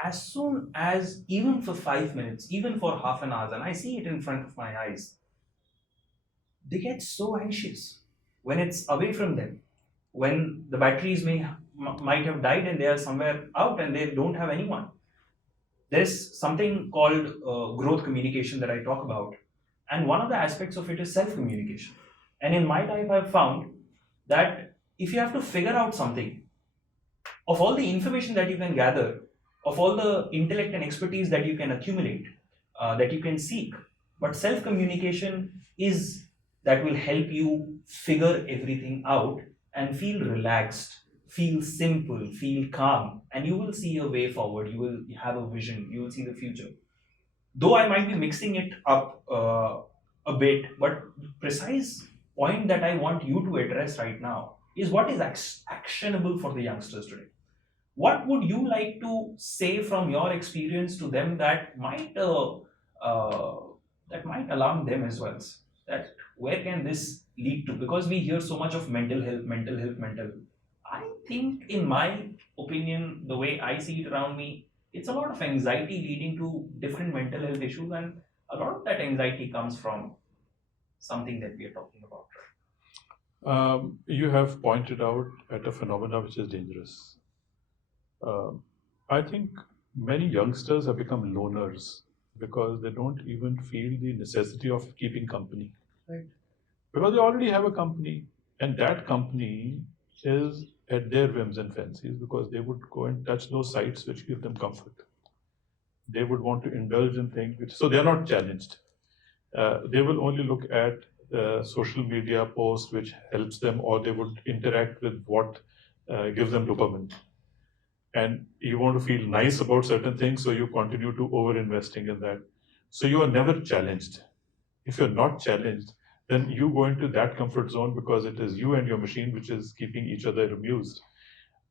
as soon as, even for 5 minutes, even for half an hour, and I see it in front of my eyes, they get so anxious when it's away from them, when the batteries might have died and they are somewhere out and they don't have anyone. There's something called growth communication that I talk about, and one of the aspects of it is self communication. And in my life, I've found that if you have to figure out something, of all the information that you can gather, of all the intellect and expertise that you can accumulate, that you can seek, but self communication is that will help you figure everything out and feel relaxed, feel simple, feel calm, and you will see a way forward. You will have a vision, you will see the future. Though I might be mixing it up a bit, but the precise point that I want you to address right now is what is actionable for the youngsters today. What would you like to say from your experience to them uh, that might alarm them as well? That where can this lead to? Because we hear so much of mental health, mental health, mental health. I think, in my opinion, the way I see it around me, it's a lot of anxiety leading to different mental health issues, and a lot of that anxiety comes from something that we are talking about. You have pointed out at a phenomena which is dangerous. I think many youngsters have become loners because they don't even feel the necessity of keeping company. Right. Because they already have a company, and that company is at their whims and fancies, because they would go and touch those sites which give them comfort. They would want to indulge in things which, so they are not challenged. They will only look at social media posts which helps them, or they would interact with what gives them dopamine. And you want to feel nice about certain things, so you continue to over investing in that. So you are never challenged. If you're not challenged, then you go into that comfort zone because it is you and your machine which is keeping each other amused.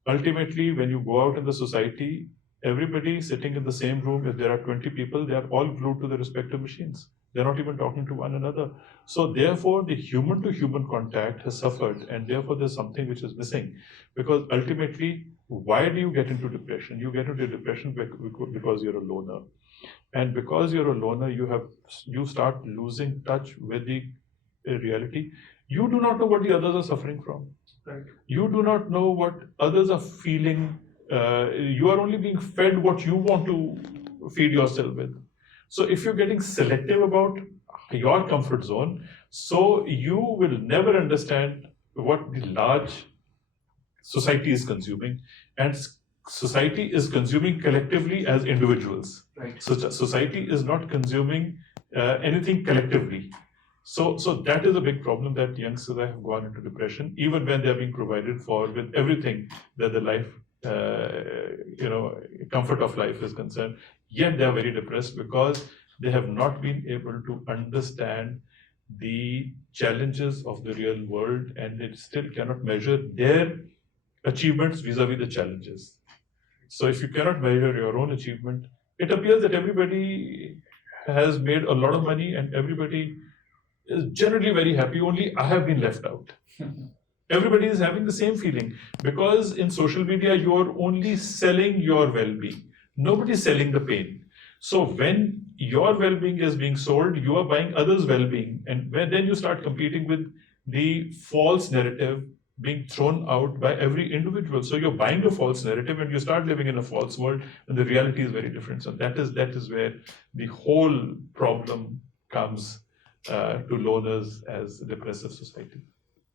Ultimately, when you go out in the society, everybody sitting in the same room, if there are 20 people, they are all glued to the respective machines. They're not even talking to one another. So therefore, the human to human contact has suffered, and therefore there's something which is missing. Because ultimately, why do you get into depression? You get into depression because you're a loner. And because you're a loner, you start losing touch with the reality. You do not know what the others are suffering from. Right. You do not know what others are feeling. You are only being fed what you want to feed yourself with. So if you're getting selective about your comfort zone, so you will never understand what the large society is consuming, and society is consuming collectively as individuals. Right. So society is not consuming anything collectively. So that is a big problem, that youngsters have gone into depression, even when they're being provided for with everything that the life, comfort of life is concerned. Yet they are very depressed because they have not been able to understand the challenges of the real world, and they still cannot measure their achievements vis-a-vis the challenges. So if you cannot measure your own achievement, it appears that everybody has made a lot of money and everybody is generally very happy. Only I have been left out. Everybody is having the same feeling, because in social media you are only selling your well-being. Nobody is selling the pain. So when your well-being is being sold, you are buying others' well-being, and then you start competing with the false narrative being thrown out by every individual. So you're buying a false narrative and you start living in a false world, and the reality is very different. So that is where the whole problem comes to loners as a depressive society.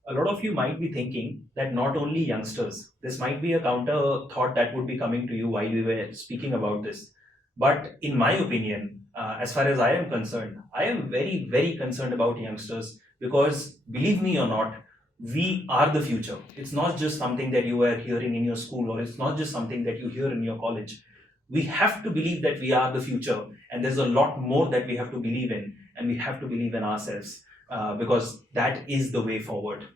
A lot of you might be thinking that not only youngsters, this might be a counter thought that would be coming to you while we were speaking about this. But in my opinion, as far as I am concerned, I am very, very concerned about youngsters, because believe me or not, we are the future. It's not just something that you are hearing in your school, or it's not just something that you hear in your college. We have to believe that we are the future, and there's a lot more that we have to believe in, and we have to believe in ourselves, because that is the way forward.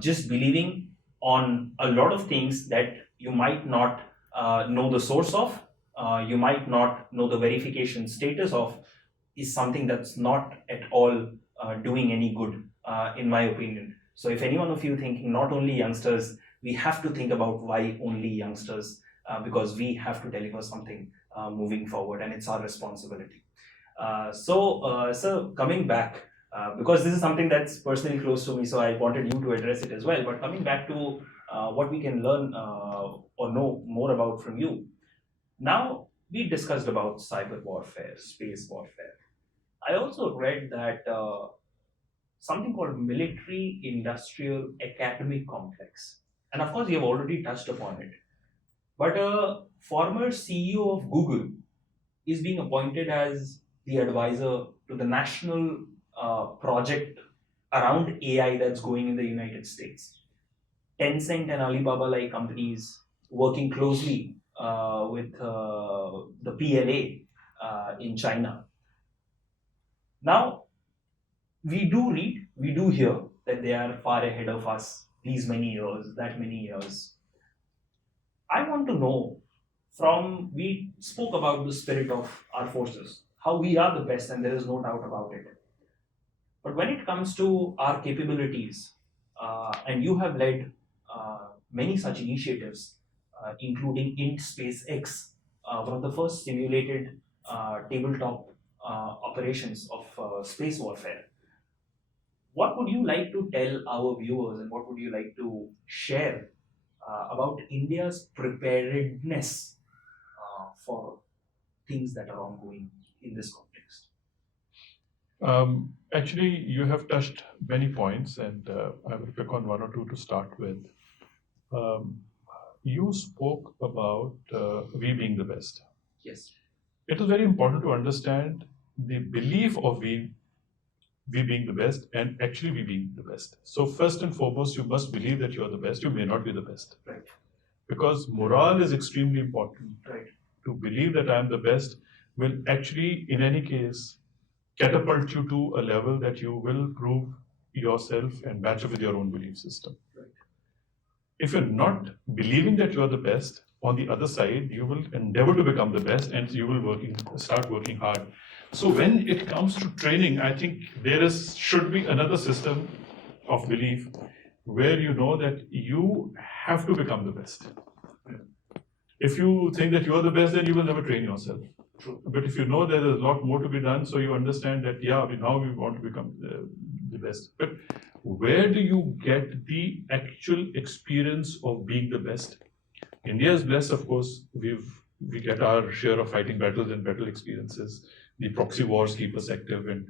Just believing on a lot of things that you might not know the source of, you might not know the verification status of, is something that's not at all doing any good, in my opinion. So if any one of you thinking not only youngsters, we have to think about why only youngsters, because we have to deliver something moving forward, and it's our responsibility. So coming back, because this is something that's personally close to me, so I wanted you to address it as well. But coming back to what we can learn or know more about from you. Now, we discussed about cyber warfare, space warfare. I also read that something called military industrial academic complex. And of course, you have already touched upon it. But a former CEO of Google is being appointed as the advisor to the national project around AI that's going in the United States. Tencent and Alibaba like companies working closely with the PLA in China. Now, we do read, we do hear that they are far ahead of us these many years, that many years. I want to know we spoke about the spirit of our forces, how we are the best, and there is no doubt about it. But when it comes to our capabilities, and you have led many such initiatives, including Int Space X, one of the first simulated tabletop operations of space warfare. What would you like to tell our viewers, and what would you like to share about India's preparedness for things that are ongoing in this context? Actually, you have touched many points, and I will pick on one or two to start with. You spoke about we being the best. Yes. It is very important to understand the belief of we being the best and actually we being the best. So first and foremost, you must believe that you are the best. You may not be the best. Right. Because morale is extremely important. Right. To believe that I am the best will actually, in any case, catapult you to a level that you will prove yourself and match up with your own belief system. Right. If you're not believing that you are the best, on the other side, you will endeavor to become the best, and you will start working hard. So when it comes to training, I think should be another system of belief where you know that you have to become the best. If you think that you are the best, then you will never train yourself. True. But if you know there is a lot more to be done, so you understand that, now we want to become the best. But where do you get the actual experience of being the best? India is blessed, of course. We get our share of fighting battles and battle experiences. The proxy wars keep us active, and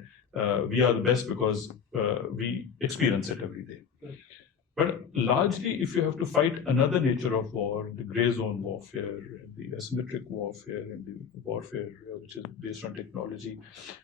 we are the best because we experience it every day. Right. But largely, if you have to fight another nature of war, the gray zone warfare, the asymmetric warfare, and the warfare which is based on technology,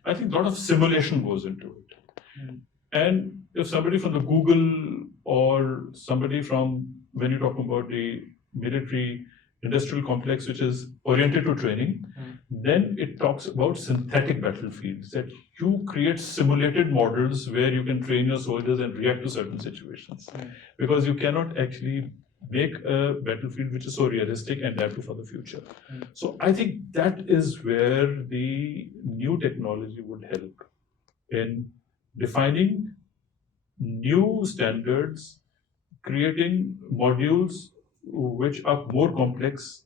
I think a lot of simulation goes into it. Mm. And if somebody from the Google or somebody from, when you talk about the military industrial complex which is oriented to training, then it talks about synthetic battlefields, that you create simulated models where you can train your soldiers and react to certain situations. Because you cannot actually make a battlefield which is so realistic, and that too for the future. So I think that is where the new technology would help in defining new standards, creating modules which are more complex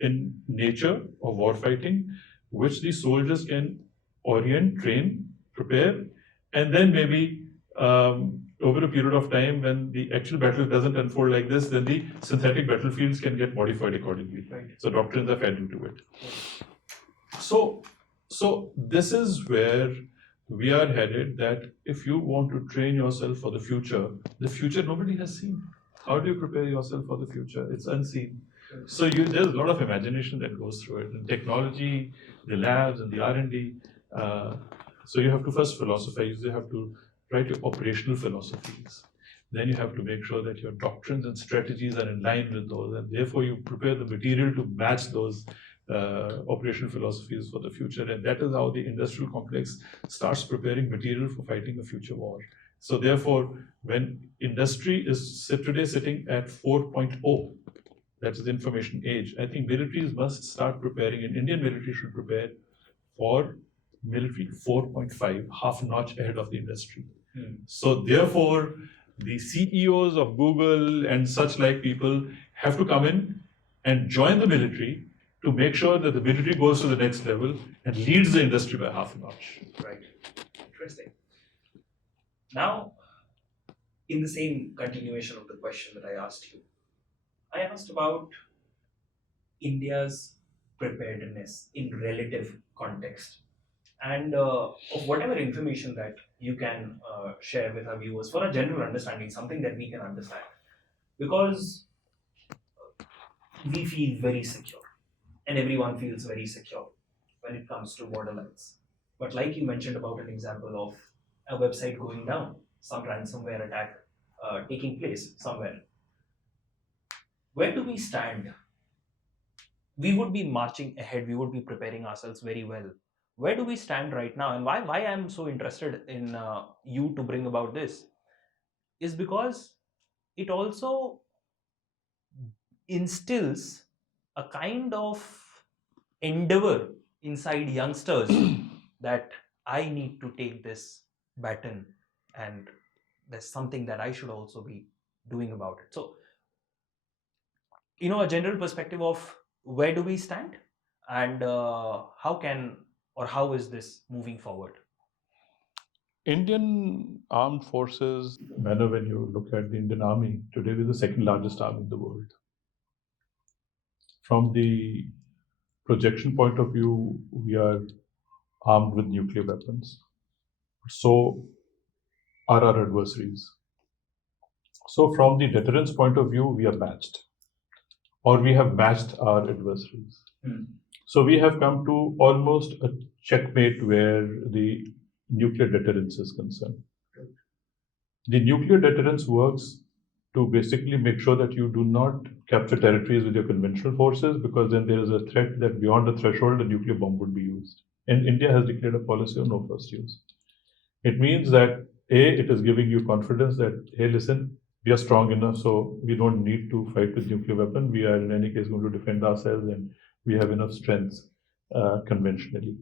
in nature of warfighting, which the soldiers can orient, train, prepare, and then maybe over a period of time when the actual battle doesn't unfold like this, then the synthetic battlefields can get modified accordingly. Right. So doctrines are fed into it. So this is where we are headed, that if you want to train yourself for the future nobody has seen. How do you prepare yourself for the future? It's unseen. So there's a lot of imagination that goes through it, and technology, the labs and the R&D. So you have to first philosophize, you have to write your operational philosophies. then you have to make sure that your doctrines and strategies are in line with those, and therefore you prepare the material to match those operational philosophies for the future. And that is how the industrial complex starts preparing material for fighting a future war. So therefore, when industry is today sitting at 4.0, that is the information age, I think militaries must start preparing, and Indian military should prepare for military 4.5, half a notch ahead of the industry. So therefore, the CEOs of Google and such like people have to come in and join the military to make sure that the military goes to the next level and leads the industry by half a notch. Right. Interesting. Now, in the same continuation of the question that I asked you, I asked about India's preparedness in relative context, and of whatever information that you can share with our viewers for a general understanding, something that we can understand. Because we feel very secure, and everyone feels very secure when it comes to borderlines. But like you mentioned about an example of a website going down, some ransomware attack taking place somewhere, where do we stand? We would be marching ahead, we would be preparing ourselves very well. Where do we stand right now? And why I'm so interested in you to bring about this is because it also instills a kind of endeavor inside youngsters that I need to take this baton, and there's something that I should also be doing about it. So, a general perspective of where do we stand, and how can or how is this moving forward? Indian armed forces, manner when you look at the Indian army, today we're the second largest army in the world. From the projection point of view, we are armed with nuclear weapons. So are our adversaries. So from the deterrence point of view, we are matched, or we have matched our adversaries. So we have come to almost a checkmate where the nuclear deterrence is concerned. The nuclear deterrence works to basically make sure that you do not capture territories with your conventional forces, because then there is a threat that beyond a threshold, a nuclear bomb would be used. And India has declared a policy of no first use. It means that it is giving you confidence that, hey, listen, we are strong enough, so we don't need to fight with nuclear weapon. We are in any case going to defend ourselves, and we have enough strength conventionally.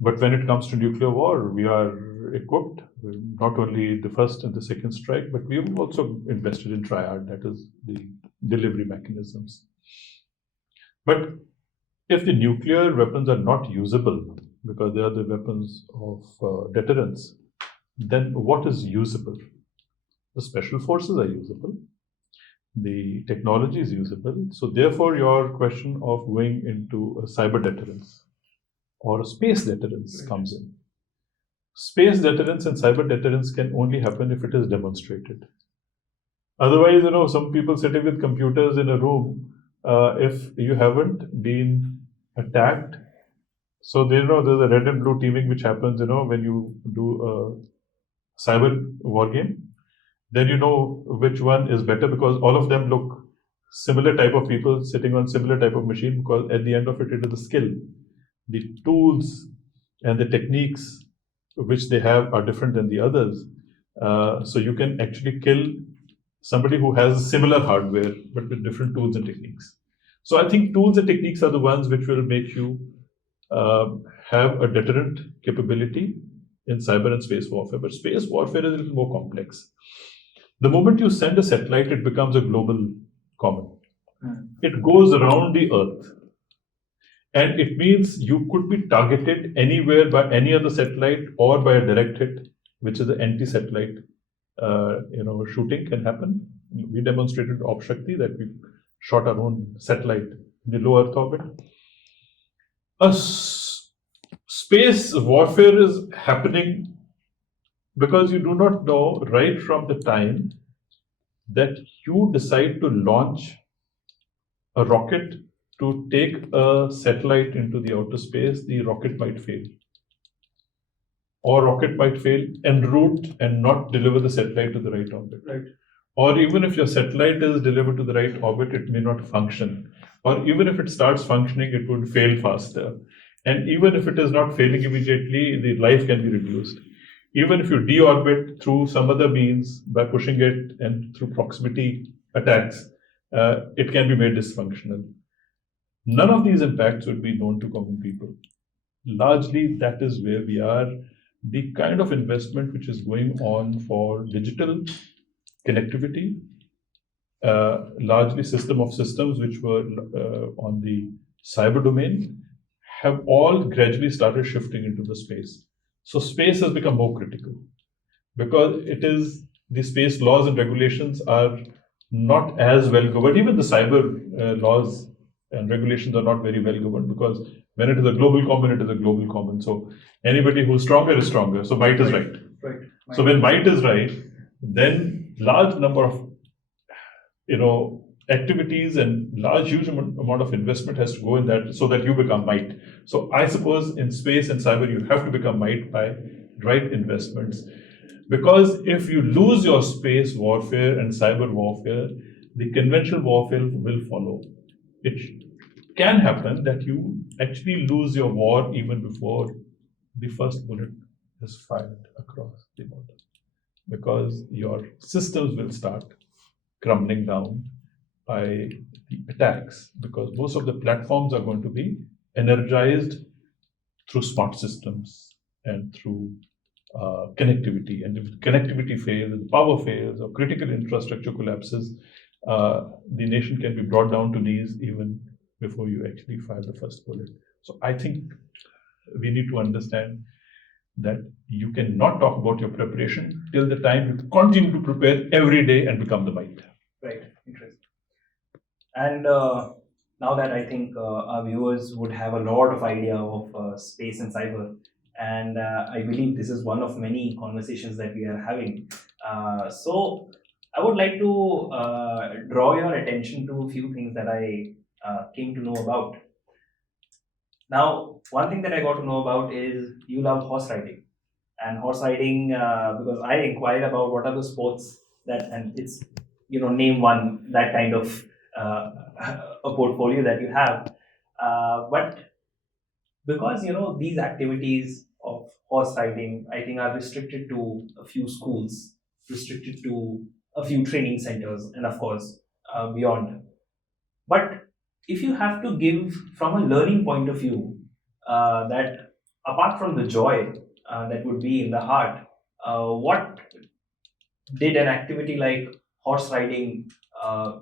But when it comes to nuclear war, we are equipped, not only the first and the second strike, but we have also invested in Triad, that is the delivery mechanisms. But if the nuclear weapons are not usable, because they are the weapons of deterrence, then what is usable? The special forces are usable. The technology is usable. So therefore, your question of going into a cyber deterrence or a space deterrence comes in. Space deterrence and cyber deterrence can only happen if it is demonstrated. Otherwise, some people sitting with computers in a room, if you haven't been attacked, so there's a red and blue teaming which happens, when you do a cyber war game, then you know which one is better, because all of them look similar type of people sitting on similar type of machine, because at the end of it, it is the skill. The tools and the techniques which they have are different than the others. So you can actually kill somebody who has similar hardware, but with different tools and techniques. So I think tools and techniques are the ones which will make you have a deterrent capability in cyber and space warfare. But space warfare is a little more complex. The moment you send a satellite, it becomes a global common. It goes around the Earth. And it means you could be targeted anywhere by any other satellite or by a direct hit, which is an anti-satellite shooting can happen. We demonstrated Op Shakti that we shot our own satellite in the low Earth orbit. Space warfare is happening because you do not know right from the time that you decide to launch a rocket to take a satellite into the outer space, the rocket might fail. or rocket might fail en route and not deliver the satellite to the right orbit. Right. Or even if your satellite is delivered to the right orbit, it may not function. Or even if it starts functioning, it would fail faster. And even if it is not failing immediately, the life can be reduced. Even if you deorbit through some other means by pushing it and through proximity attacks, it can be made dysfunctional. None of these impacts would be known to common people. Largely, that is where we are. The kind of investment which is going on for digital connectivity, largely system of systems which were on the cyber domain, have all gradually started shifting into the space. So space has become more critical because it is the space laws and regulations are not as well governed. Even the cyber laws and regulations are not very well governed because when it is a global common, it is a global common. So anybody who's stronger is stronger. So might is right. Right. So when might is right, then large number of activities and large huge amount of investment has to go in that so that you become might. So I suppose in space and cyber you have to become might by right investments, because if you lose your space warfare and cyber warfare, the conventional warfare will follow. It can happen that you actually lose your war even before the first bullet is fired across the border, because your systems will start crumbling down by the attacks, because most of the platforms are going to be energized through smart systems and through connectivity. And if connectivity fails, if power fails, or critical infrastructure collapses, the nation can be brought down to knees even before you actually fire the first bullet. So I think we need to understand that you cannot talk about your preparation till the time you continue to prepare every day and become the might. Right. Interesting. And now that I think our viewers would have a lot of idea of space and cyber, and I believe this is one of many conversations that we are having. So I would like to draw your attention to a few things that I came to know about. Now, one thing that I got to know about is you love horse riding. And horse riding, because I inquired about what are the sports that, and it's, name one, that kind of a portfolio that you have. But because, these activities of horse riding, I think are restricted to a few schools, restricted to a few training centers, and of course, beyond. But if you have to give from a learning point of view, that apart from the joy that would be in the heart, what did an activity like horse riding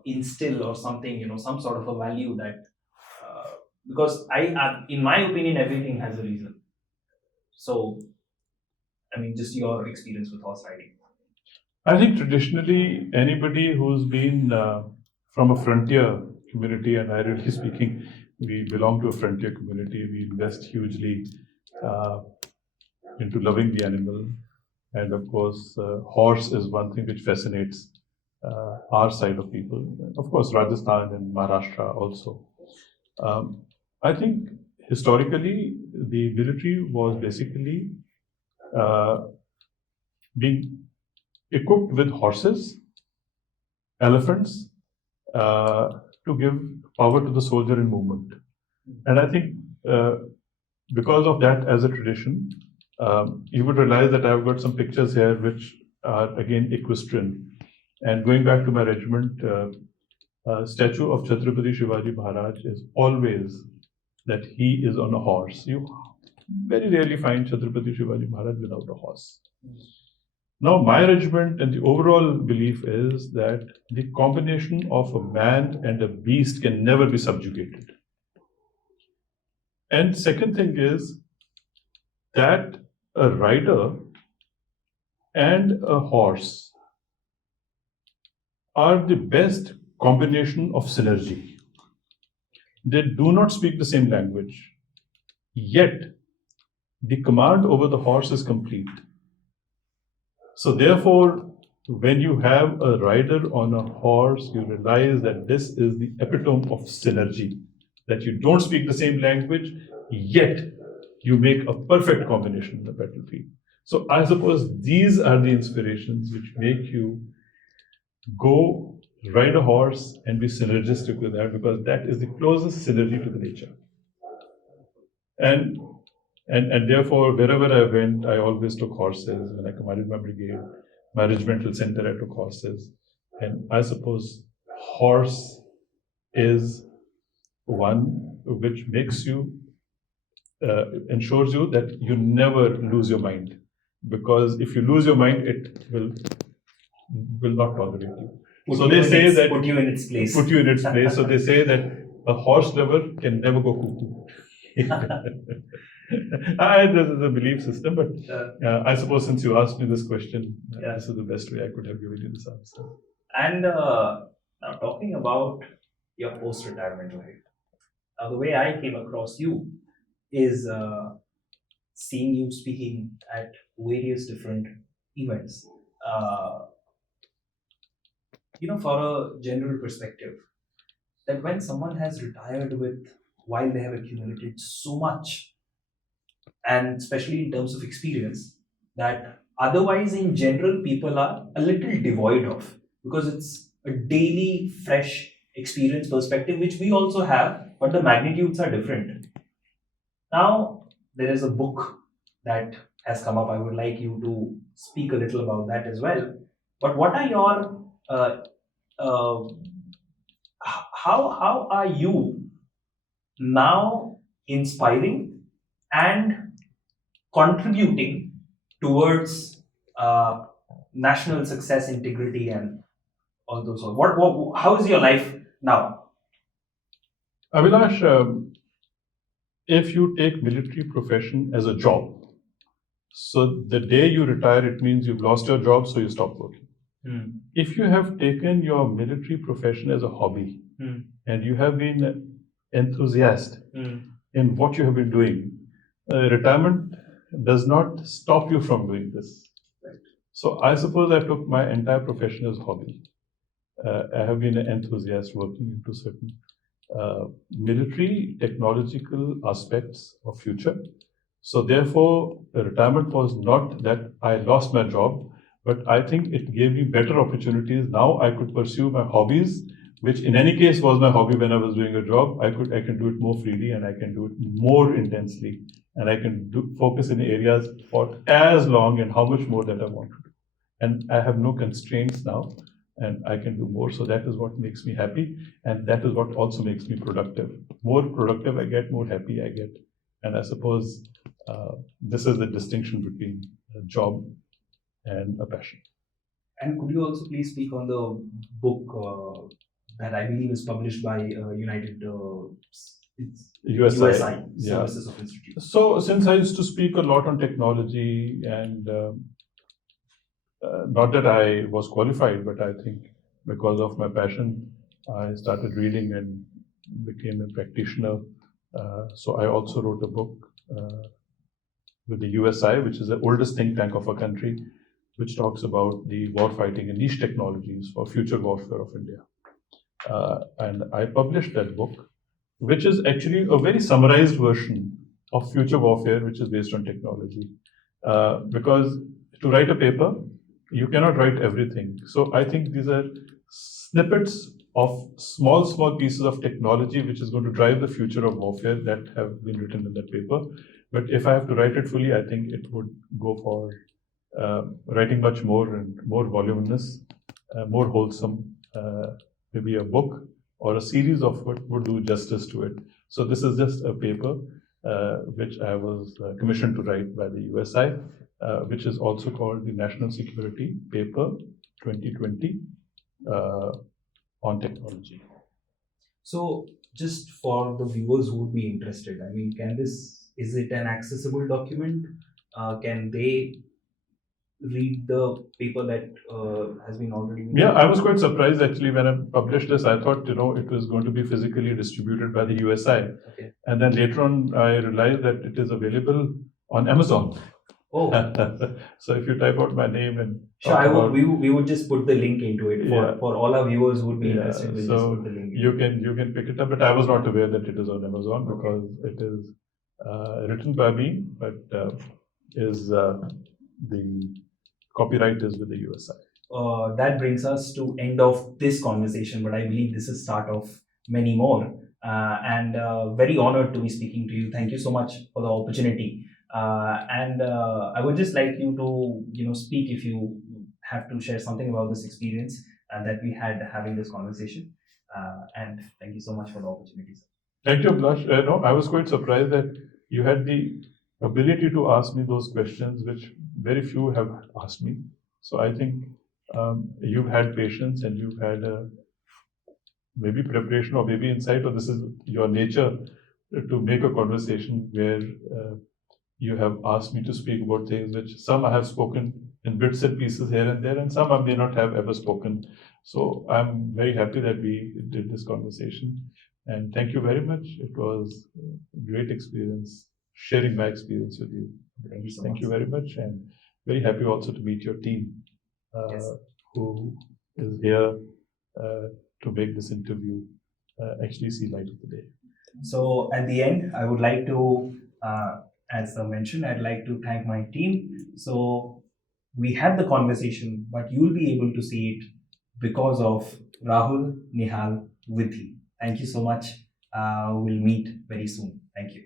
instill, or something, some sort of a value that, because in my opinion, everything has a reason. So, I mean, just your experience with horse riding. I think traditionally, anybody who's been from a frontier community, and ironically speaking, we belong to a frontier community, we invest hugely into loving the animal. And of course, horse is one thing which fascinates our side of people. Of course, Rajasthan and Maharashtra also. I think historically, the military was basically being equipped with horses, elephants, to give power to the soldier in movement. And I think because of that, as a tradition, you would realize that I've got some pictures here which are again equestrian. And going back to my regiment, statue of Chhatrapati Shivaji Maharaj is always that he is on a horse. You very rarely find Chhatrapati Shivaji Maharaj without a horse. Now, my regiment and the overall belief is that the combination of a man and a beast can never be subjugated. And second thing is that a rider and a horse are the best combination of synergy. They do not speak the same language, yet the command over the horse is complete. So therefore, when you have a rider on a horse, you realize that this is the epitome of synergy, that you don't speak the same language, yet you make a perfect combination in the battlefield. So I suppose these are the inspirations which make you go ride a horse and be synergistic with that, because that is the closest synergy to the nature. And and therefore, wherever I went, I always took horses. When I commanded my brigade, my regimental center, I took horses. And I suppose horse is one which makes you, ensures you that you never lose your mind. Because if you lose your mind, it will not tolerate you. So they say that put you in its place. Put you in its place. So they say that a horse lover can never go cuckoo. This is a belief system, but I suppose since you asked me this question, this is the best way I could have given you this answer. And now talking about your post-retirement life, now the way I came across you is seeing you speaking at various different events. For a general perspective, that when someone has retired with, while they have accumulated so much, and especially in terms of experience, that otherwise in general people are a little devoid of, because it's a daily fresh experience perspective which we also have, but the magnitudes are different. Now there is a book that has come up. I would like you to speak a little about that as well. But what are your uh, how are you now inspiring and contributing towards national success, integrity, and all those? How is your life now? Abhilash, if you take military profession as a job, so the day you retire, it means you've lost your job, so you stop working. If you have taken your military profession as a hobby and you have been enthusiast in what you have been doing, retirement does not stop you from doing this. Right. So I suppose I took my entire profession as a hobby. I have been an enthusiast working into certain military technological aspects of future. So therefore, the retirement was not that I lost my job, but I think it gave me better opportunities. Now I could pursue my hobbies, which in any case was my hobby when I was doing a job. I can do it more freely, and I can do it more intensely, and I can focus in areas for as long and how much more that I want to do. And I have no constraints now, and I can do more. So that is what makes me happy, and that is what also makes me productive. More productive I get, more happy I get. And I suppose this is the distinction between a job and a passion. And could you also please speak on the book that I believe is published by United USI Services of Institute? So since I used to speak a lot on technology, and not that I was qualified, but I think because of my passion, I started reading and became a practitioner. So I also wrote a book with the USI, which is the oldest think tank of our country, which talks about the war fighting and niche technologies for future warfare of India. And I published that book, which is actually a very summarized version of future warfare, which is based on technology. Because to write a paper, you cannot write everything. So I think these are snippets of small pieces of technology which is going to drive the future of warfare that have been written in that paper. But if I have to write it fully, I think it would go for writing much more and more voluminous, more wholesome. Maybe a book or a series of it would do justice to it. So this is just a paper which I was commissioned to write by the USI, which is also called the National Security Paper 2020 on technology. So just for the viewers who would be interested, I mean, is it an accessible document? Can they read the paper that has been already? Yeah, I was quite surprised actually when I published this. I thought, it was going to be physically distributed by the USI. Okay. And then later on, I realized that it is available on Amazon. Oh. So if you type out my name and sure, we would just put the link into it for all our viewers who would be interested. We'll just put the link. You can pick it up, but I was not aware that it is on Amazon because it is written by me, but is the copyright is with the USI. That brings us to end of this conversation, but I believe this is start of many more. And very honored to be speaking to you. Thank you so much for the opportunity. And I would just like you to, speak if you have to share something about this experience that we had having this conversation. And thank you so much for the opportunity, sir. Thank you, Abhilash. No, I was quite surprised that you had the ability to ask me those questions, which very few have asked me. So I think you've had patience and you've had maybe preparation or maybe insight, or this is your nature to make a conversation where you have asked me to speak about things which some I have spoken in bits and pieces here and there, and some I may not have ever spoken. So I'm very happy that we did this conversation. And thank you very much. It was a great experience sharing my experience with you. Thank you very much, and very happy also to meet your team Yes. who is here to make this interview actually see light of the day. So at the end, I would like to, as I mentioned, I'd like to thank my team. So we had the conversation, but you'll be able to see it because of Rahul, Nihal, Vidhi. Thank you so much. We'll meet very soon. Thank you.